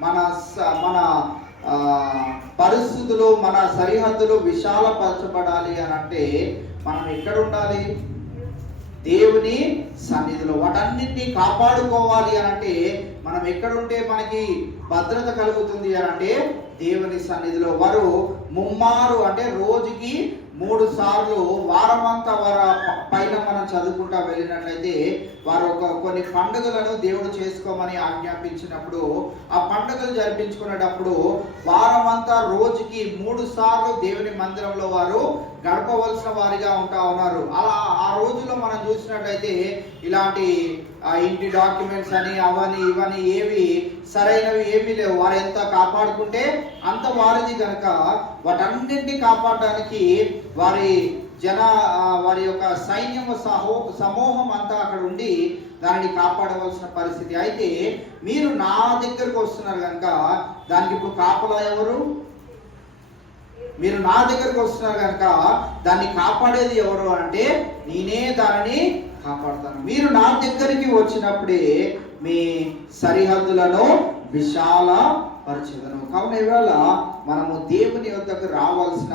మన పరిస్థితులు, మన సరిహద్దులు విశాలపరచబడాలి అని అంటే మనం ఎక్కడ ఉండాలి? దేవుని సన్నిధిలో. వాటన్నిటినీ కాపాడుకోవాలి అని అంటే మనం ఎక్కడుంటే మనకి భద్రత కలుగుతుంది అని అంటే దేవుని సన్నిధిలో. వారు ముమ్మారు అంటే రోజుకి 3 సార్లు, వారమంతా పైన మనం చదువుకుంటా వెళ్ళినట్లయితే వారు కొన్ని పండుగలను దేవుడు చేసుకోమని ఆజ్ఞాపించినప్పుడు ఆ పండుగలు జరిపించుకునేటప్పుడు వారమంతా రోజుకి 3 సార్లు దేవుని మందిరంలో వారు గడపవలసిన వారిగా ఉంటా ఉన్నారు. అలా ఆ రోజుల్లో మనం చూసినట్లయితే ఇలాంటి ఇంటి డాక్యుమెంట్స్ అని అవని ఇవని ఏవి సరైనవి ఏమీ లేవు. వారు ఎంత కాపాడుకుంటే అంత వారిది కనుక వాటన్నింటినీ కాపాడడానికి వారి యొక్క సైన్యము సమూహం అంతా అక్కడ ఉండి దానిని కాపాడవలసిన పరిస్థితి. అయితే మీరు నా దగ్గరకు వస్తున్నారు కనుక దానికి ఇప్పుడు కాపలా ఎవరు? మీరు నా దగ్గరకు వస్తున్నారు కనుక దాన్ని కాపాడేది ఎవరు అంటే నేనే దానిని కాపాడుతాను. మీరు నా దగ్గరికి వచ్చినప్పుడే మీ సరిహద్దులను విశాల పరిచేదను. కావున ఇవాళ మనము దేవుని వద్దకు రావాల్సిన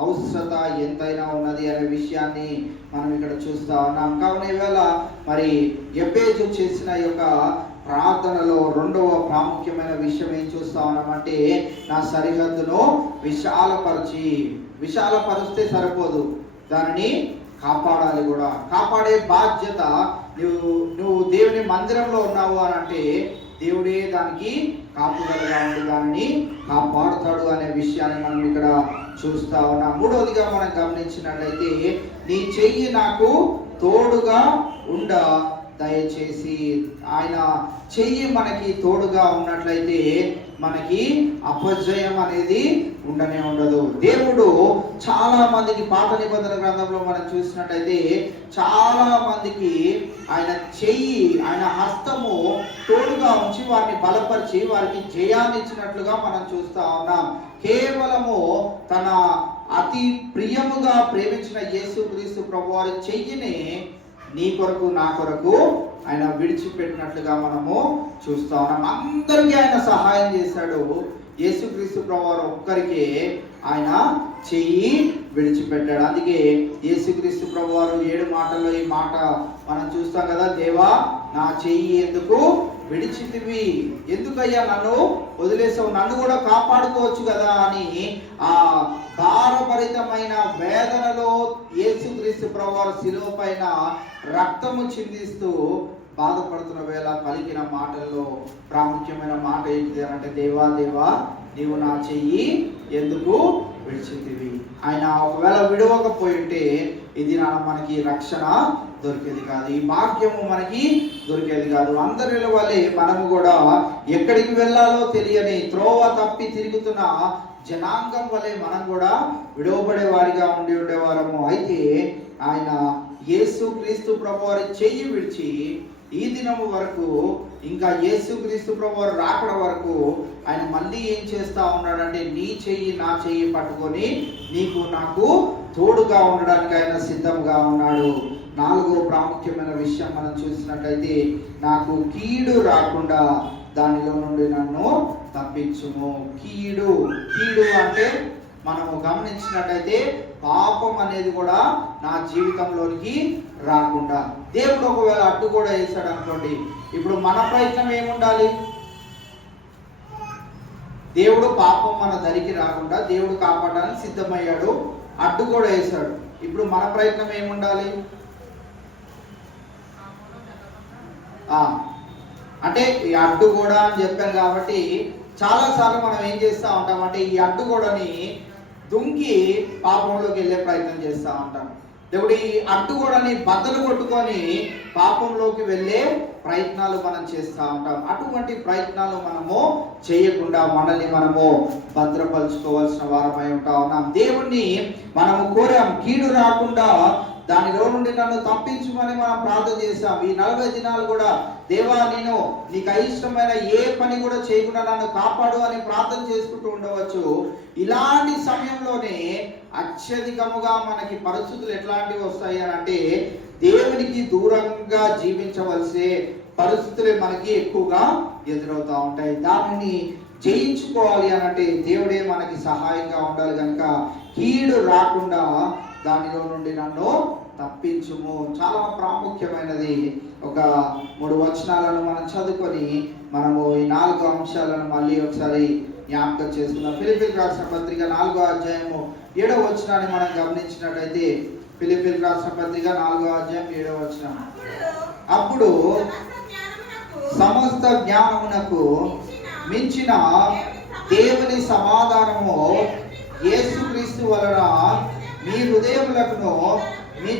అవసరత ఎంతైనా ఉన్నది అనే విషయాన్ని మనం ఇక్కడ చూస్తా ఉన్నాం. కావున ఇవాళ మరి ఎబ్బేజు చేసిన యొక్క ప్రార్థనలో 2వ ప్రాముఖ్యమైన విషయం ఏం చూస్తా ఉన్నామంటే, నా సరిహద్దును విశాలపరిస్తే సరిపోదు, దానిని కాపాడాలి కూడా. కాపాడే బాధ్యత నువ్వు దేవుని మందిరంలో ఉన్నావు అని అంటే దేవుడే దానికి కాపుదలగా ఉండి దానిని కాపాడుతాడు అనే విషయాన్ని మనం ఇక్కడ చూస్తా ఉన్నాం. 3వదిగా మనం గమనించినట్లయితే, నీ చెయ్యి నాకు తోడుగా ఉండ దయచేసి. ఆయన చెయ్యి మనకి తోడుగా ఉన్నట్లయితే మనకి అపజయం అనేది ఉండనే ఉండదు. దేవుడు చాలా మందికి పాత నిబంధన గ్రంథంలో మనం చూసినట్లయితే చాలా మందికి ఆయన చెయ్యి, ఆయన హస్తము తోడుగా ఉంచి వారిని బలపరిచి వారికి జయాన్ని ఇచ్చినట్లుగా మనం చూస్తా ఉన్నాం. కేవలము తన అతి ప్రియముగా ప్రేమించిన యేసుక్రీస్తు ప్రభువారి చెయ్యిని నీ కొరకు నా కొరకు ఆయన విడిచిపెట్టినట్లుగా మనము చూస్తా ఉన్నాం. అందరికీ ఆయన సహాయం చేశాడు. యేసుక్రీస్తు ప్రభువారు ఒక్కరికే ఆయన చెయ్యి విడిచిపెట్టాడు. అందుకే యేసుక్రీస్తు ప్రభువారు 7 మాటల్లో ఈ మాట మనం చూస్తాం కదా, దేవా నా చెయ్యి ఎందుకు విడిచితివి, ఎందుకయ్యా నన్ను వదిలేసావు, నన్ను కూడా కాపాడుకోవచ్చు కదా అని ఆ భారభరితమైన వేదనలో యేసుక్రీస్తు ప్రభువారు శిలువ పైన రక్తము చిందిస్తూ బాధపడుతున్న వేళ పలికిన మాటల్లో ప్రాముఖ్యమైన మాట ఏంటిది అంటే, దేవా దేవా నీవు నా చెయ్యి ఎందుకు విడిచితివి. ఆయన ఒకవేళ విడవకపోయి ఉంటే ఇది మనకి రక్షణ దొరికేది కాదు, ఈ భాగ్యము మనకి దొరికేది కాదు. అందరి వల్లే మనము కూడా ఎక్కడికి వెళ్ళాలో తెలియని త్రోవ తప్పి తిరుగుతున్న జనాంగం వలె మనం కూడా విడవబడే వారిగా ఉండేవారము. అయితే ఆయన యేసుక్రీస్తు ప్రభువారి చెయ్యి విడిచి ఈ దినము వరకు, ఇంకా యేసుక్రీస్తు ప్రభువారు రాకడ వరకు ఆయన మళ్ళీ ఏం చేస్తా ఉన్నాడంటే, నీ చెయ్యి నా చెయ్యి పట్టుకొని నీకు నాకు తోడుగా ఉండడానికి ఆయన సిద్ధంగా ఉన్నాడు. 4వ ప్రాముఖ్యమైన విషయం మనం చూసినట్లయితే, నాకు కీడు రాకుండా దానిలో నుండి నన్ను తప్పించుము. కీడు అంటే మనము గమనించినట్టయితే పాపం అనేది కూడా నా జీవితంలోనికి రాకుండా దేవుడు ఒకవేళ అడ్డు కూడా వేసాడు అనుకోండి, ఇప్పుడు మన ప్రయత్నం ఏముండాలి? దేవుడు పాపం మన దరికి రాకుండా దేవుడు కాపాడడానికి సిద్ధమయ్యాడు, అడ్డు కూడా వేశాడు. ఇప్పుడు మన ప్రయత్నం ఏముండాలి? అంటే ఈ అడ్డు కూడా అని చెప్పాను కాబట్టి చాలా సార్లు మనం ఏం చేస్తూ ఉంటాం అంటే ఈ అడ్డు కూడాని దుంకి పాపంలోకి వెళ్ళే ప్రయత్నం చేస్తూ ఉంటాం. దేవుడు ఈ అడ్డు కూడాని బద్దలు కొట్టుకొని పాపంలోకి వెళ్ళే ప్రయత్నాలు మనం చేస్తూ ఉంటాం. అటువంటి ప్రయత్నాలు మనము చేయకుండా మనల్ని మనము భద్రపరుచుకోవాల్సిన వారమై ఉంటా ఉన్నాం. దేవుణ్ణి మనము కోరాం, కీడు రాకుండా దానిలో నుండి నన్ను తప్పించుమని మనం ప్రార్థన చేశాం. ఈ 40 దినాలు కూడా దేవా నేను నీకు అయిష్టమైన ఏ పని కూడా చేయకుండా నన్ను కాపాడు అని ప్రార్థన చేసుకుంటూ ఉండవచ్చు. ఇలాంటి సమయంలోనే అత్యధికముగా మనకి పరిస్థితులు ఎట్లాంటివి వస్తాయి అని అంటే దేవునికి దూరంగా జీవించవలసే పరిస్థితులే మనకి ఎక్కువగా ఎదురవుతూ ఉంటాయి. దానిని జయించుకోవాలి అని అంటే దేవుడే మనకి సహాయంగా ఉండాలి కనుక కీడు రాకుండా దానిలో నుండి నన్ను తప్పించుము. చాలా ప్రాముఖ్యమైనది. ఒక 3 వచనాలను మనం చదువుకొని మనము ఈ 4 అంశాలను మళ్ళీ ఒకసారి జ్ఞాపకం చేసుకుందాం. ఫిలిప్పీయులకు రాసిన పత్రిక 4వ అధ్యాయము 7వ వచనాన్ని మనం గమనించినట్లయితే ఫిలిప్పీయులకు రాసిన పత్రిక 4వ అధ్యాయం 7వ వచనం. అప్పుడు సమస్త జ్ఞానమునకు మించిన దేవుని సమాధానము యేసుక్రీస్తు వలన మీ హృదయములకును మీ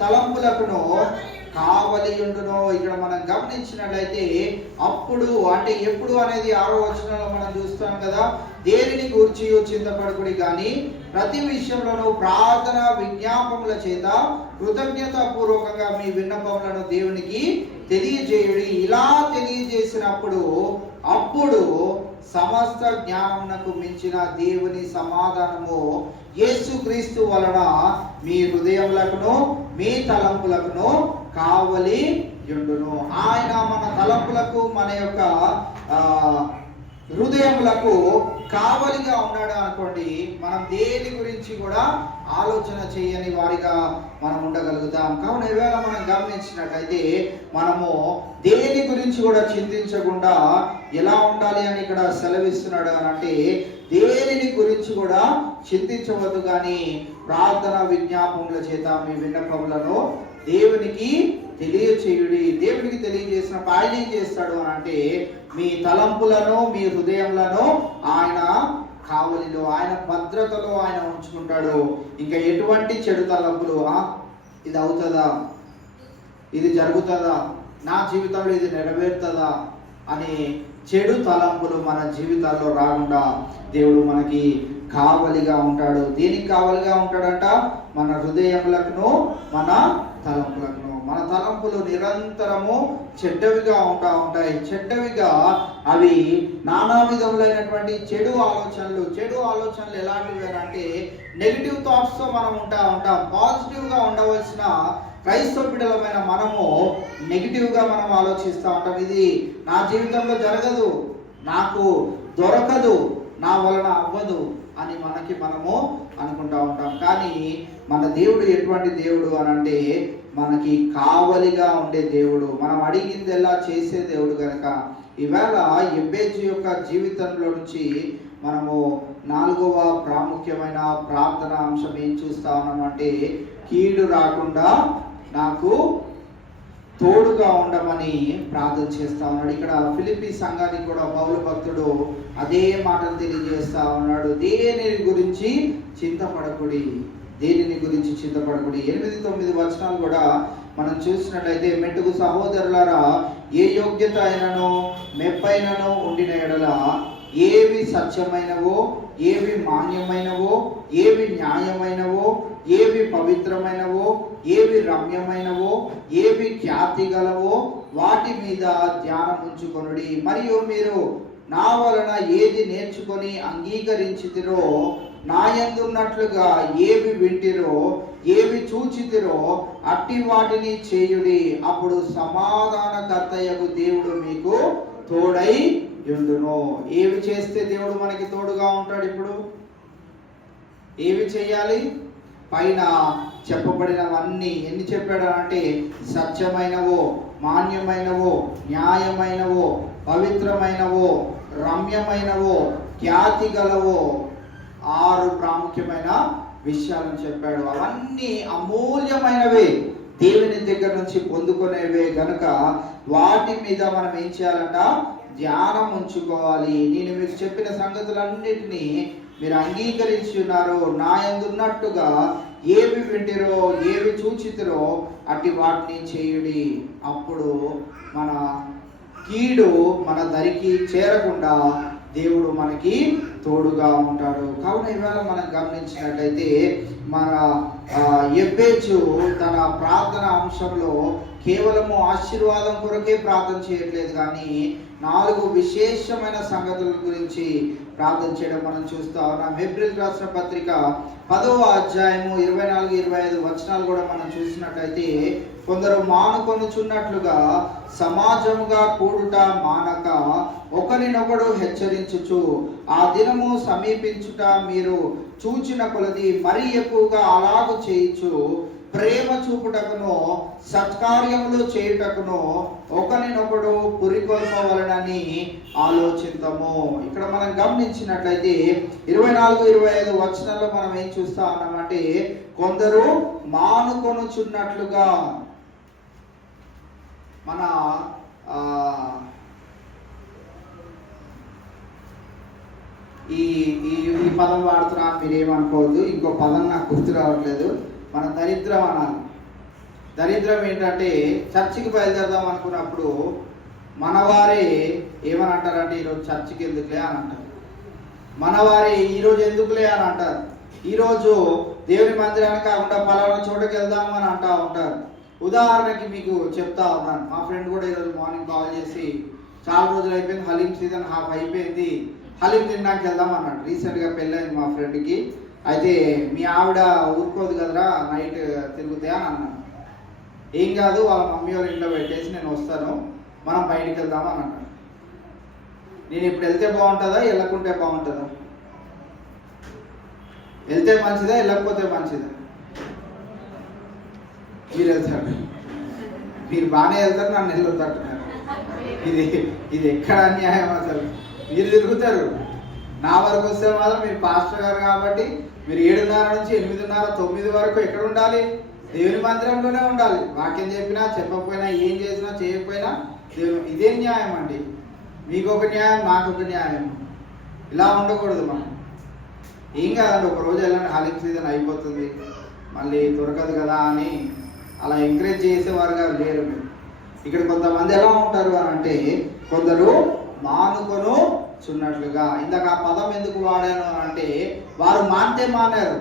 తలంపులకును కావలియుండును. ఇక్కడ మనం గమనించినట్లయితే అప్పుడు అంటే ఎప్పుడు అనేది 6వ వచనంలో మనం చూస్తాం కదా, దేనిని గూర్చి చింతపడకుడి కానీ ప్రతి విషయంలోనూ ప్రార్థన విజ్ఞాపముల చేత కృతజ్ఞతాపూర్వకంగా మీ విన్నపములను దేవునికి తెలియజేయుడి. ఇలా తెలియజేసినప్పుడు అప్పుడు సమస్త జ్ఞానమునకు మించిన దేవుని సమాధానము యేసుక్రీస్తు వలన మీ హృదయములకును మీ తలంపులకును కావలి యుండును. ఆయన మన తలంపులకు మన యొక్క హృదయములకు కావలిగా ఉన్నాడు అనుకోండి, మనం దేని గురించి కూడా ఆలోచన చేయని వారిగా మనం ఉండగలుగుతాం. కావున ఈవేళ మనం గమనించినట్లయితే మనము దేని గురించి కూడా చింతించకుండా ఎలా ఉండాలి అని ఇక్కడ సెలవిస్తున్నాడు అని అంటే దేనిని గురించి కూడా చింతించవద్దు కానీ ప్రార్థన విజ్ఞాపముల చేత మీ విన్నపములను దేవునికి తెలియచేయుడి. దేవునికి తెలియజేసినప్పుడు ఆయన ఏం చేస్తాడు అని అంటే మీ తలంపులను మీ హృదయములను ఆయన కావలిలో ఆయన భద్రతలో ఆయన ఉంచుకుంటాడు. ఇంకా ఎటువంటి చెడు తలంపులు ఇది అవుతుందా, ఇది జరుగుతుందా, నా జీవితంలో ఇది నెరవేరుతుందా అని చెడు తలంపులు మన జీవితాల్లో రాకుండా దేవుడు మనకి కావలిగా ఉంటాడు. దేనికి కావలిగా ఉంటాడంట? మన హృదయములకును మన తలంపులకును. మన తలంపులు నిరంతరము చెడ్డవిగా ఉంటాయి. చెడ్డవిగా అవి నానా విధములైనటువంటి చెడు ఆలోచనలు ఎలాంటివి అంటే నెగిటివ్ థాట్స్ తో మనం ఉంటాం. పాజిటివ్ గా ఉండవలసిన క్రైస్తవ బిడ్డలమైన మనము నెగిటివ్ గా మనం ఆలోచిస్తూ ఉంటాం. ఇది నా జీవితంలో జరగదు, నాకు దొరకదు, నా వలన అవ్వదు అని మనము అనుకుంటా ఉంటాం. కానీ మన దేవుడు ఎటువంటి దేవుడు అని అంటే మనకి కావలిగా ఉండే దేవుడు, మనం అడిగిందెల్లా చేసే దేవుడు కనుక ఈవేళ ఎబ్బేజు యొక్క జీవితంలో నుంచి మనము 4వ ప్రాముఖ్యమైన ప్రార్థన అంశం ఏం చూస్తా ఉన్నామంటే కీడు రాకుండా నాకు తోడుగా ఉండమని ప్రార్థన చేస్తా ఉన్నాడు. ఇక్కడ ఫిలిప్పీ సంఘానికి కూడా పౌలు భక్తుడు అదే మాటలు తెలియజేస్తా ఉన్నాడు. దేనిని గురించి చింతపడకుడి. 8-9 వచనాలు కూడా మనం చూసినట్లయితే మెట్టుకు సహోదరులారా ఏ యోగ్యత అయినను మెప్పైనను ఉండిన ఎడల ఏవి సత్యమైనవో ఏవి మాన్యమైనవో ఏవి న్యాయమైనవో ఏవి పవిత్రమైనవో ఏవి రమ్యమైనవో ఏవి ఖ్యాతి గలవో వాటి మీద ధ్యానం ఉంచుకొనుడి. మరియు మీరు నా వలన ఏది నేర్చుకొని అంగీకరించితిరో నా యందున్నట్లుగా ఏవి వింటిరో ఏవి చూచితిరో అట్టి వాటిని చేయుడి. అప్పుడు సమాధానకర్తయగు దేవుడు మీకు తోడై యుండును. ఏవి చేస్తే దేవుడు మనకి తోడుగా ఉంటాడు? ఇప్పుడు ఏవి చేయాలి? పైన చెప్పబడినవన్నీ ఎన్ని చెప్పాడు అంటే, సత్యమైనవో, మాన్యమైనవో, న్యాయమైనవో, పవిత్రమైనవో, రమ్యమైనవో, ఖ్యాతి గలవో 6 ప్రాముఖ్యమైన విషయాలను చెప్పాడు. అవన్నీ అమూల్యమైనవే, దేవుని దగ్గర నుంచి పొందుకునేవే గనుక వాటి మీద మనం ఏం చేయాలంట? ధ్యానం ఉంచుకోవాలి. నేను మీకు చెప్పిన సంగతులన్నిటినీ మీరు అంగీకరించి ఉన్నారు, నా యందు ఉన్నట్టుగా ఏవి వింటిరో, ఏవి చూచితిరో అట్టి వాటిని చేయుడి. అప్పుడు మన కీడు మన దరికి చేరకుండా దేవుడు మనకి తోడుగా ఉంటాడు. కావున ఇవాళ మనం గమనించినట్లయితే మన ఎబ్బేజు తన ప్రార్థన అంశంలో కేవలము ఆశీర్వాదం కొరకే ప్రార్థన చేయట్లేదు, కానీ 4 విశేషమైన సంగతుల గురించి ప్రార్థన చేయడం మనం చూస్తా ఉన్నాం. హెబ్రీయులకు రాసిన పత్రిక 10వ అధ్యాయము 24-25 వచనాలు కూడా మనం చూసినట్లయితే, కొందరు మానుకొనుచున్నట్లుగా సమాజముగా కూడుట మానక ఒకరినొకడు హెచ్చరించుచు, ఆ దినము సమీపించుట మీరు చూచిన కొలది మరీ ఎక్కువగా అలాగు చేయుచు, ప్రేమ చూపుటకును సత్కార్యములు చేయుటకును ఒకరినొకడు పురికొల్పవలనని ఆలోచిద్దాము. ఇక్కడ మనం గమనించినట్లయితే 24-25 వచనాల్లో మనం ఏం చూస్తా ఉన్నామంటే, కొందరు మానుకొనుచున్నట్లుగా. మన ఈ పదం వాడుతున్నా మీరేమనుకోవద్దు, ఇంకో పదం నాకు గుర్తు రావట్లేదు. మన దరిద్రం అనాలి. దరిద్రం ఏంటంటే, చర్చికి బయలుదేరదాం అనుకున్నప్పుడు మనవారే ఏమని అంటారంటే, ఈరోజు చర్చికి ఎందుకులే అని అంటారు. మనవారే ఈరోజు ఎందుకులే అని అంటారు. ఈరోజు దేవుని మందిరానికి కాకుండా పలానా చోటకి వెళ్దాము అని అంటూ ఉంటారు. ఉదాహరణకి మీకు చెప్తా ఉన్నాను, మా ఫ్రెండ్ కూడా ఈరోజు మార్నింగ్ కాల్ చేసి, చాలా రోజులు అయిపోయింది, హలీం సీజన్ హాఫ్ అయిపోయింది, హలీం తినడానికి వెళ్దాం అన్నాడు. రీసెంట్గా పెళ్ళైంది మా ఫ్రెండ్కి. అయితే మీ ఆవిడ ఊరుకోదు కదరా నైట్ తిరుగుతాయా అని అన్నాను. ఏం కాదు, వాళ్ళ మమ్మీ వాళ్ళ ఇంట్లో పెట్టేసి నేను వస్తాను, మనం బయటికి వెళ్దామా అని అన్నాడు. నేను ఇప్పుడు వెళ్తే బాగుంటుందా, వెళ్ళకుంటే బాగుంటుందా? వెళ్తే మంచిదా, వెళ్ళకపోతే మంచిదా? మీరు వెళ్తారు, మీరు బాగానే వెళ్తారు, నన్ను వెళ్ళొద్దంటున్నారు. ఇది ఎక్కడ అన్యాయం అసలు? మీరు తిరుగుతారు, నా వరకు వస్తే మాత్రం మీరు పాస్టర్ గారు కాబట్టి మీరు 7:30 నుంచి 8:30, 9 వరకు ఎక్కడ ఉండాలి? దేవుని మందిరంలోనే ఉండాలి. వాక్యం చెప్పినా చెప్పకపోయినా, ఏం చేసినా చేయకపోయినా ఇదే న్యాయం అండి. మీకు ఒక న్యాయం, నాకు ఒక న్యాయం. ఇలా ఉండకూడదు మనం. ఏం కాదండి, ఒక రోజు వెళ్ళండి, హలీం సీజన్ అయిపోతుంది, మళ్ళీ దొరకదు కదా అని అలా ఎంకరేజ్ చేసేవారుగా లేరు మీరు. ఇక్కడ కొంతమంది ఎలా ఉంటారు అని అంటే, కొందరు మానుకొను చున్నట్లుగా. ఇందాక ఆ పదం ఎందుకు వాడాను అంటే, వారు మానితే మానారు,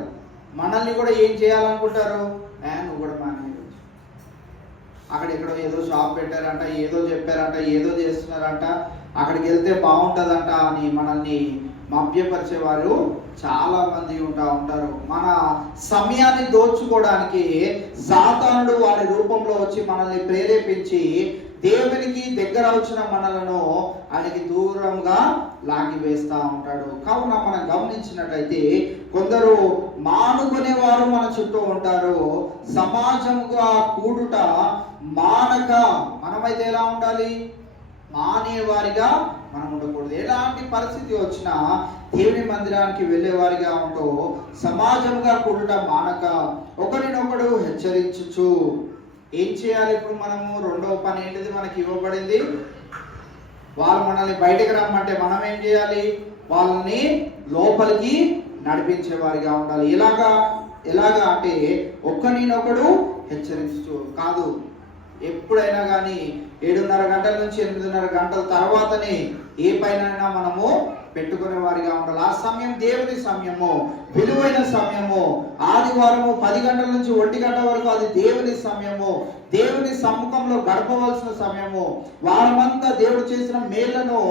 మనల్ని కూడా ఏం చేయాలనుకుంటారు? నువ్వు కూడా మానేయచ్చు. అక్కడ ఎక్కడో ఏదో షాప్ పెట్టారంట, ఏదో చెప్పారంట, ఏదో చేస్తున్నారంట, అక్కడికి వెళ్తే బాగుంటుందంట అని మనల్ని మభ్యపరిచేవారు చాలా మంది ఉంటారు. మన సమయాన్ని దోచుకోవడానికి సాతానుడు వారి రూపంలో వచ్చి మనల్ని ప్రేరేపించి దేవునికి దగ్గర వచ్చిన మనలను ఆయనకి దూరంగా లాగివేస్తూ ఉంటాడు. కావున మనం గమనించినట్లయితే కొందరు మానుకునేవారు మన చుట్టూ ఉంటారు. సమాజముగా కూడుట మానక మనమైతే ఎలా ఉండాలి? మానేవారిగా మనం ఉండకూడదు. ఎలాంటి పరిస్థితి వచ్చినా దేవుని మందిరానికి వెళ్ళేవారిగా ఉంటూ సమాజముగా కూడుట మానక ఒకరినొకడు హెచ్చరించుచు. ఏం చేయాలి ఇప్పుడు మనము? రెండవ పని ఏంటిది మనకి ఇవ్వబడింది? వాళ్ళు మనల్ని బయటకు రమ్మంటే మనం ఏం చేయాలి? వాళ్ళని లోపలికి నడిపించేవారిగా ఉండాలి. ఎలాగా అంటే ఒక్కరినొకడు హెచ్చరించు కాదు. ఎప్పుడైనా కానీ 7:30 గంటల నుంచి 8:30 గంటల తర్వాతనే ఏ పైన మనము పెట్టుకునే వారిగా ఉండాలి. ఆ సమయం దేవుని సమయము, విలువైన సమయము. ఆదివారము 10 గంటల నుంచి 1 గంట వరకు అది దేవుని సమయము, దేవుని సమ్ముఖంలో గడపవలసిన సమయము. వారమంతా దేవుడు చేసిన మేళ్లను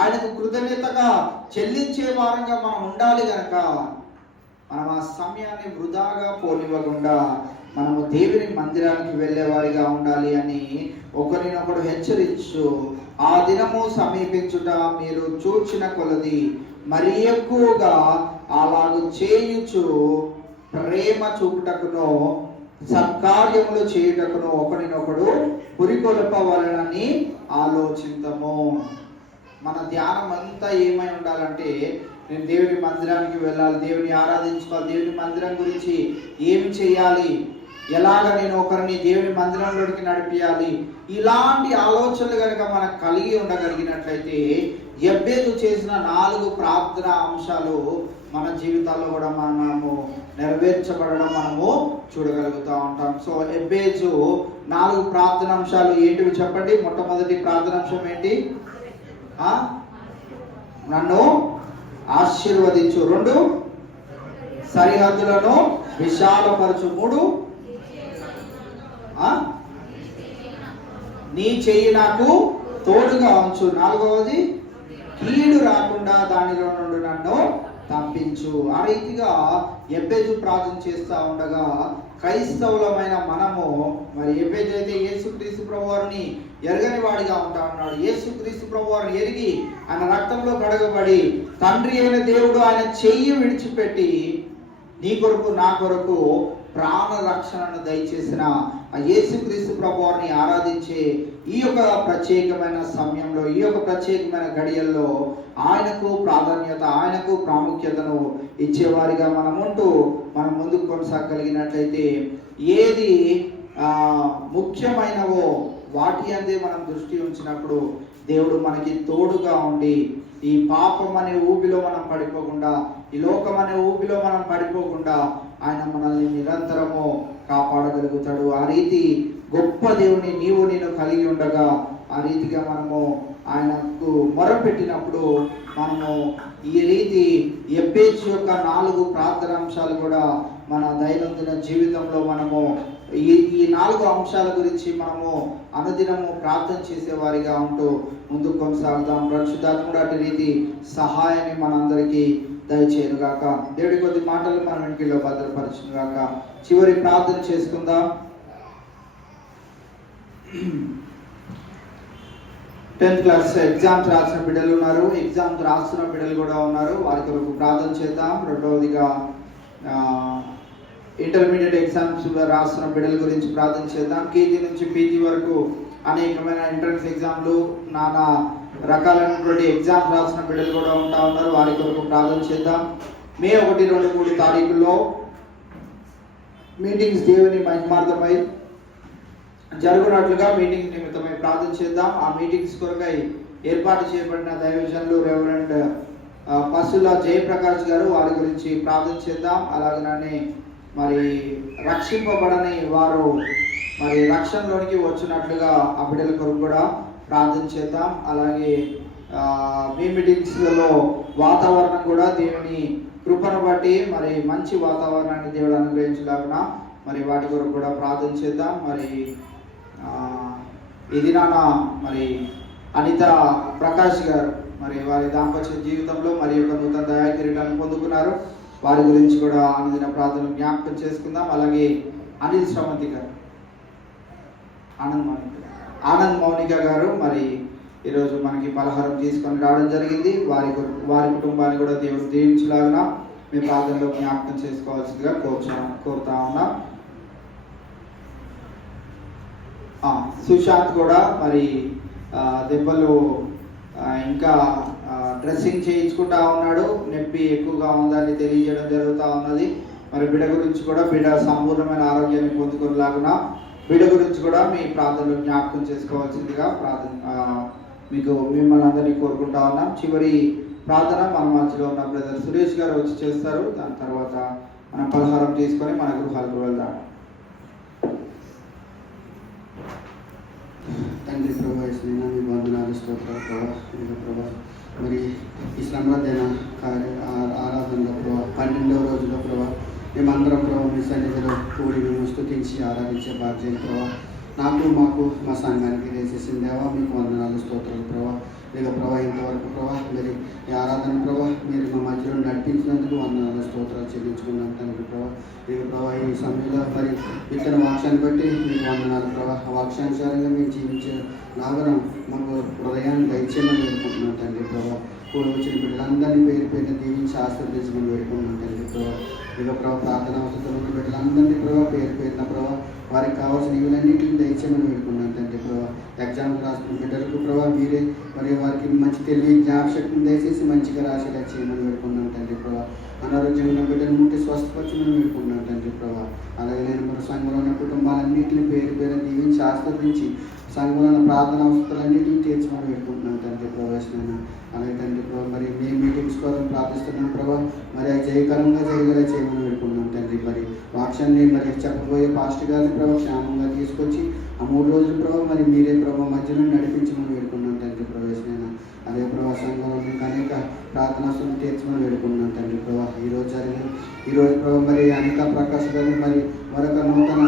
ఆయనకు కృతజ్ఞతగా చెల్లించే వారంగా మనం ఉండాలి. గనక మనం ఆ సమయాన్ని వృధాగా పోనివ్వకుండా మనము దేవుని మందిరానికి వెళ్ళేవారిగా ఉండాలి అని ఒకరినొకడు హెచ్చరించు. ఆ దినము సమీపించుట మీరు చూచిన కొలది మరి ఎక్కువగా అలాగూ చేయుచు ప్రేమ చూపుటకును సత్కార్యములు చేయుటకును ఒకరినొకడు పురికొల్పవలెనని ఆలోచించము. మన ధ్యానం అంతా ఏమై ఉండాలంటే, నేను దేవుని మందిరానికి వెళ్ళాలి, దేవుని ఆరాధించుకోవాలి, దేవుని మందిరం గురించి ఏమి చేయాలి, ఎలాగ నేను ఒకరిని దేవుని మందిరంలోకి నడిపించాలి, ఇలాంటి ఆలోచనలు కనుక మనకు కలిగి ఉండగలిగినట్లయితే యెబేజు చేసిన 4 ప్రార్థన అంశాలు మన జీవితాల్లో కూడా మనము నెరవేర్చబడడం మనము చూడగలుగుతూ ఉంటాం. సో యెబేజు 4 ప్రార్థన అంశాలు ఏంటివి చెప్పండి. మొట్టమొదటి ప్రార్థన అంశం ఏంటి? నన్ను ఆశీర్వదించు. 2, సరిహద్దులను విశాలపరచు. 3, నీ చెయ్యి నాకు తోడుగా ఉంచు. 4వది, కీడు రాకుండా దానిలో నుండి నన్ను తప్పించు. ఆ రీతిగా యెబేజు ప్రార్థన చేస్తూ ఉండగా క్రైస్తవులమైన మనము, మరి యెబేజు అయితే యేసుక్రీస్తు ప్రభువారిని ఎరగని వాడిగా ఉంటా ఉన్నాడు. యేసుక్రీస్తు ప్రభువారిని ఎరిగి ఆయన రక్తంలో కడగబడి తండ్రి అయిన దేవుడు ఆయన చెయ్యి విడిచిపెట్టి నీ కొరకు నా కొరకు ప్రాణ రక్షణను దయచేసిన ఆ యేసుక్రీస్తు ప్రభువారిని ఆరాధించే ఈ యొక్క ప్రత్యేకమైన సమయంలో, ఈ యొక్క ప్రత్యేకమైన గడియల్లో ఆయనకు ప్రాధాన్యత, ఆయనకు ప్రాముఖ్యతను ఇచ్చేవారిగా మనం ఉంటూ మనం ముందుకు కొనసాగలిగినట్లయితే ఏది ముఖ్యమైనవో వాటి అందే మనం దృష్టి ఉంచినప్పుడు దేవుడు మనకి తోడుగా ఉండి ఈ పాపం అనే ఊపిలో మనం పడిపోకుండా, ఈ లోకం అనే ఊపిలో మనం పడిపోకుండా ఆయన మనల్ని నిరంతరము కాపాడగలుగుతాడు. ఆ రీతి గొప్ప దేవుని నేను కలిగి ఉండగా ఆ రీతిగా మనము ఆయనకు మొరపెట్టినప్పుడు మనము ఈ రీతి యెబేజు యొక్క 4 ప్రార్థన అంశాలు కూడా మన దైనందిన జీవితంలో మనము ఈ 4 అంశాల గురించి మనము అనుదినము ప్రార్థన చేసేవారిగా ఉంటూ ముందుకు కొనసాగుదాం. పరిశుద్ధాత్ముడు అటు రీతి సహాయాన్ని మనందరికీ దయచేయను గాక. దేవుడి కొద్ది మాటలు మన వెనుకలో భద్రపరచును గాక. చివరి ప్రార్థన చేసుకుందాం. 10th క్లాస్ ఎగ్జామ్స్ రాసిన బిడ్డలు ఉన్నారు, ఎగ్జామ్స్ రాస్తున్న బిడ్డలు కూడా ఉన్నారు. వారి కొరకు ప్రార్థన చేద్దాం. రెండవదిగా ఇంటర్మీడియట్ ఎగ్జామ్స్ రాస్తున్న బిడ్డల గురించి ప్రార్థన చేద్దాం. కేజీ నుంచి పీజీ వరకు అనేకమైన ఎంట్రన్స్ ఎగ్జామ్లు, నానా రకాలైనటువంటి ఎగ్జామ్స్ రాసిన బిడ్డలు కూడా ఉంటా ఉన్నారు. వారి కొరకు ప్రార్థన చేద్దాం. మే 1, 2, 3 తారీఖుల్లో మీటింగ్స్ దేవుని మహిమార్థమై జరుగునట్లుగా మీటింగ్ నిమిత్తమై ప్రార్థన చేద్దాం. ఆ మీటింగ్స్ కొరకై ఏర్పాటు చేయబడిన దైవజనులు రెవరెండ్ పసుల జయప్రకాష్ గారు, వారి గురించి ప్రార్థన చేద్దాం. అలాగనే మరి రక్షింపబడని వారు మరి రక్షణలోనికి వచ్చినట్లుగా ఆ బిడ్డల కొరకు కూడా ప్రార్థన చేద్దాం. అలాగే మీ మీటింగ్స్లలో వాతావరణం కూడా దేవుని కృపను బట్టి మరి మంచి వాతావరణాన్ని దేవుడు అనుగ్రహించలాగున మరి వాటి కొరకు కూడా ప్రార్థన చేద్దాం. మరి ఇది నాన్న మరి అనిత ప్రకాష్ గారు మరి వారి దాంపత్య జీవితంలో మరి యొక్క నూతన దయా కిరీటాన్ని పొందుకున్నారు. వారి గురించి కూడా అనుదిన ప్రార్థన జ్ఞాపకం చేసుకుందాం. అలాగే అనిల్ శ్రవంతి గారు, ఆనంద్ మౌనిక గారు మరి ఈరోజు మనకి పలహారం తీసుకొని రావడం జరిగింది. వారి కుటుంబాన్ని కూడా దేవుడు దీవించలాగున మీ ప్రార్థనలో జ్ఞాపకం చేసుకోవాల్సిందిగా కోరుతా ఉన్నా. సుశాంత్ కూడా మరి దెబ్బలు ఇంకా డ్రెస్సింగ్ చేయించుకుంటా ఉన్నాడు. నొప్పి ఎక్కువగా ఉందని తెలియజేయడం జరుగుతూ ఉన్నది. మరి బిడ్డ గురించి కూడా బిడ్డ సంపూర్ణమైన ఆరోగ్యాన్ని పొందుకునేలాగున బిడ్డ గురించి కూడా మీ ప్రార్థనలు జ్ఞాపకం చేసుకోవాల్సిందిగా మిమ్మల్ని అందరినీ కోరుకుంటా ఉన్నాం. చివరి ప్రార్థన మన మధ్యలో ఉన్న బ్రదర్ సురేష్ గారు వచ్చి చేస్తారు. దాని తర్వాత మనం పలహారం తీసుకొని మన గృహాలకు వెళ్దాం. తండ్రి ప్రభా, మీ వందనాలు, స్తోత్రాలు ప్రభా. మరి ఈ శ్రమదైన ఆరాధనలో ప్రభా 12వ రోజులో ప్రభా మేమందరం ప్రభా మీ సన్నిధిలో కూడి మేము స్తుతించి ఆరాధించే బాధ్యత ప్రభా. నాకు మాకు మా సంఘానికి దయచేసిన దేవా మీకు వందనాలు స్తోత్రాలు ప్రభా. ఇక ప్రభా ఇంతవరకు ప్రభా మరి ఈ ఆరాధన ప్రభా మీరు మా మధ్యలో నడిపించినందుకు వందనాలు స్తోత్రాలు చెల్లించుకున్నాం తండ్రి ప్రభా. ఇక ప్రభా ఈ సమయంలో మరి ఇతర వాక్యాన్ని బట్టి మీకు వందనాలు ప్రభా. ఆ వాక్యానుసారంగా మేము జీవించే లాగా మాకు హృదయాన్ని దయచేయమని వేడుకుంటున్నాం తండ్రి ప్రభా. కూడా వచ్చిన బిడ్డలందరినీ పేరు పేరున దీవించి ఆశీర్వదించమని వేడుకుంటున్నాం తండ్రి ప్రభా. ఇక ప్రభా ప్రార్థన అవసరం ఉన్న బిడ్డలందరినీ ప్రభా పేరు పేరున ప్రభా వారికి కావాల్సిన ఇవన్నింటిని దయచేయమని వేడుకున్నాను తండ్రి ప్రభా. ఎగ్జామ్స్ రాసుకున్న బిడ్డలకు ప్రభా మీరే మరి వారికి మంచి తెలివి జ్ఞాపశక్తిని దయచేసి మంచిగా రాసేలా చేయమని వేడుకున్నాను తండ్రి ప్రభా. అనారోగ్యంగా ఉన్న బిడ్డలు ముట్టి స్వస్థపరచమని వేడుకున్నాను తండ్రి ప్రభా. అలాగే నేను మన సంఘంలో ఉన్న కుటుంబాలన్నింటినీ పేరు పేరు దీవించి ఆస్వాదించి సంఘంలో ఉన్న ప్రార్థన అవసరాలన్నింటినీ తీర్చమని వేడుకుంటున్నాను తండ్రి ప్రభావిస్తున్నాను. అలాగే తండ్రి ప్రభా మరి మీ మీటింగ్స్ కోసం ప్రార్థిస్తున్నాం ప్రభా. మరి అది జయకరంగా జరగలే చేయమని వేడుకున్నాం తండ్రి. మరి వాక్యాన్ని మరి చెప్పబోయే పాస్టర్ గారిని ప్రభా క్షేమంగా తీసుకొచ్చి ఆ 3 రోజులు ప్రభా మరి మీరే ప్రభా మధ్యలో నడిపించమని వేడుకున్నాం తండ్రి ప్రవేశమైన. అదే ప్రభా సంఘంలో మీకు అనేక ప్రార్థనాస్తులను తీర్చమని వేడుకున్నాం తండ్రి ప్రభా. ఈరోజు ప్రభా మరి అనితా ప్రకాష్ గారిని మరి మరొక నూతన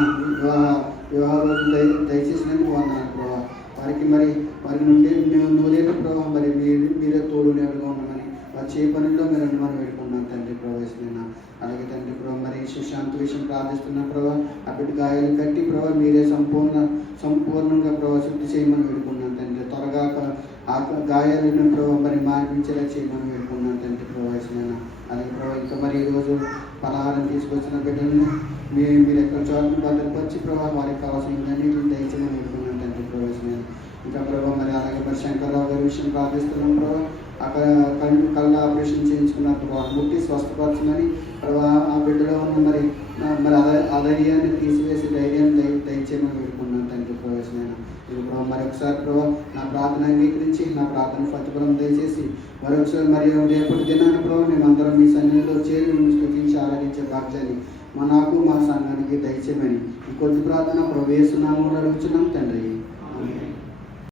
వివాహ రోజు దయచేసినందుకు వందనాలు ప్రభా. వారి నుండి మేము నూరేళ్ళు ప్రభావ మరి మీరే తోడు నేడుగా ఉండమని వచ్చే పనుల్లో మీరు ఉండమని వేడుకున్నాం తండ్రి ప్రవేశమైన. అలాగే తండ్రి ప్రభావ మరి సుశాంత్ విషయం ప్రార్థిస్తున్న ప్రభావ ఆ బిడ్డ గాయాలు కట్టి ప్రభావ మీరే సంపూర్ణంగా ప్రభావ శుద్ధి చేయమని వేడుకున్నాం తండ్రి. త్వరగా ఆ గాయాలను ప్రభావ మరి మార్పించేలా చేయమని వేడుకున్నాం తండ్రి ప్రవేశమైన. అలాగే ప్రభావ ఇంకా మరి ఈరోజు పలహారం తీసుకొచ్చిన బిడ్డలను మీరు ఎక్కడ చోట్ల భద్రపరిచి ప్రభావ వారికి కావాల్సిన అన్నింటిని దయచేయమని వేడుకున్నాం తండ్రి ప్రవేశమైన. ఇంకా ప్రభావ మరి అలాగే మరి శంకర్రావు గారి విషయం ప్రార్థిస్తున్నాం ప్రభావ. అక్కడ కళ్ళ ఆపరేషన్ చేయించుకున్న ప్రభావ ముట్టి స్వస్థపరచమని ప్రభావ ఆ బిడ్డలో ఉన్న మరి అధైర్యాన్ని తీసివేసి ధైర్యాన్ని దయచేయమని వేడుకున్నాం తండ్రి ప్రవేశమైన. ఇది ప్రభావ మరొకసారి ప్రభావ నా ప్రార్థన అంగీకరించి నా ప్రార్థన ప్రతిఫలం దయచేసి మరొకసారి మరి రేపటి దినాన్ని ప్రభావ మేమందరం మీ సన్నిధిలో చేరి మేము స్తుతించి ఆరాధించే భాగ్యాన్ని నాకు మా సంఘానికి దయచేయమని ఈ కొద్ది ప్రార్థన ప్రభు యేసు నామములో అడుగుచున్నాం తండ్రి.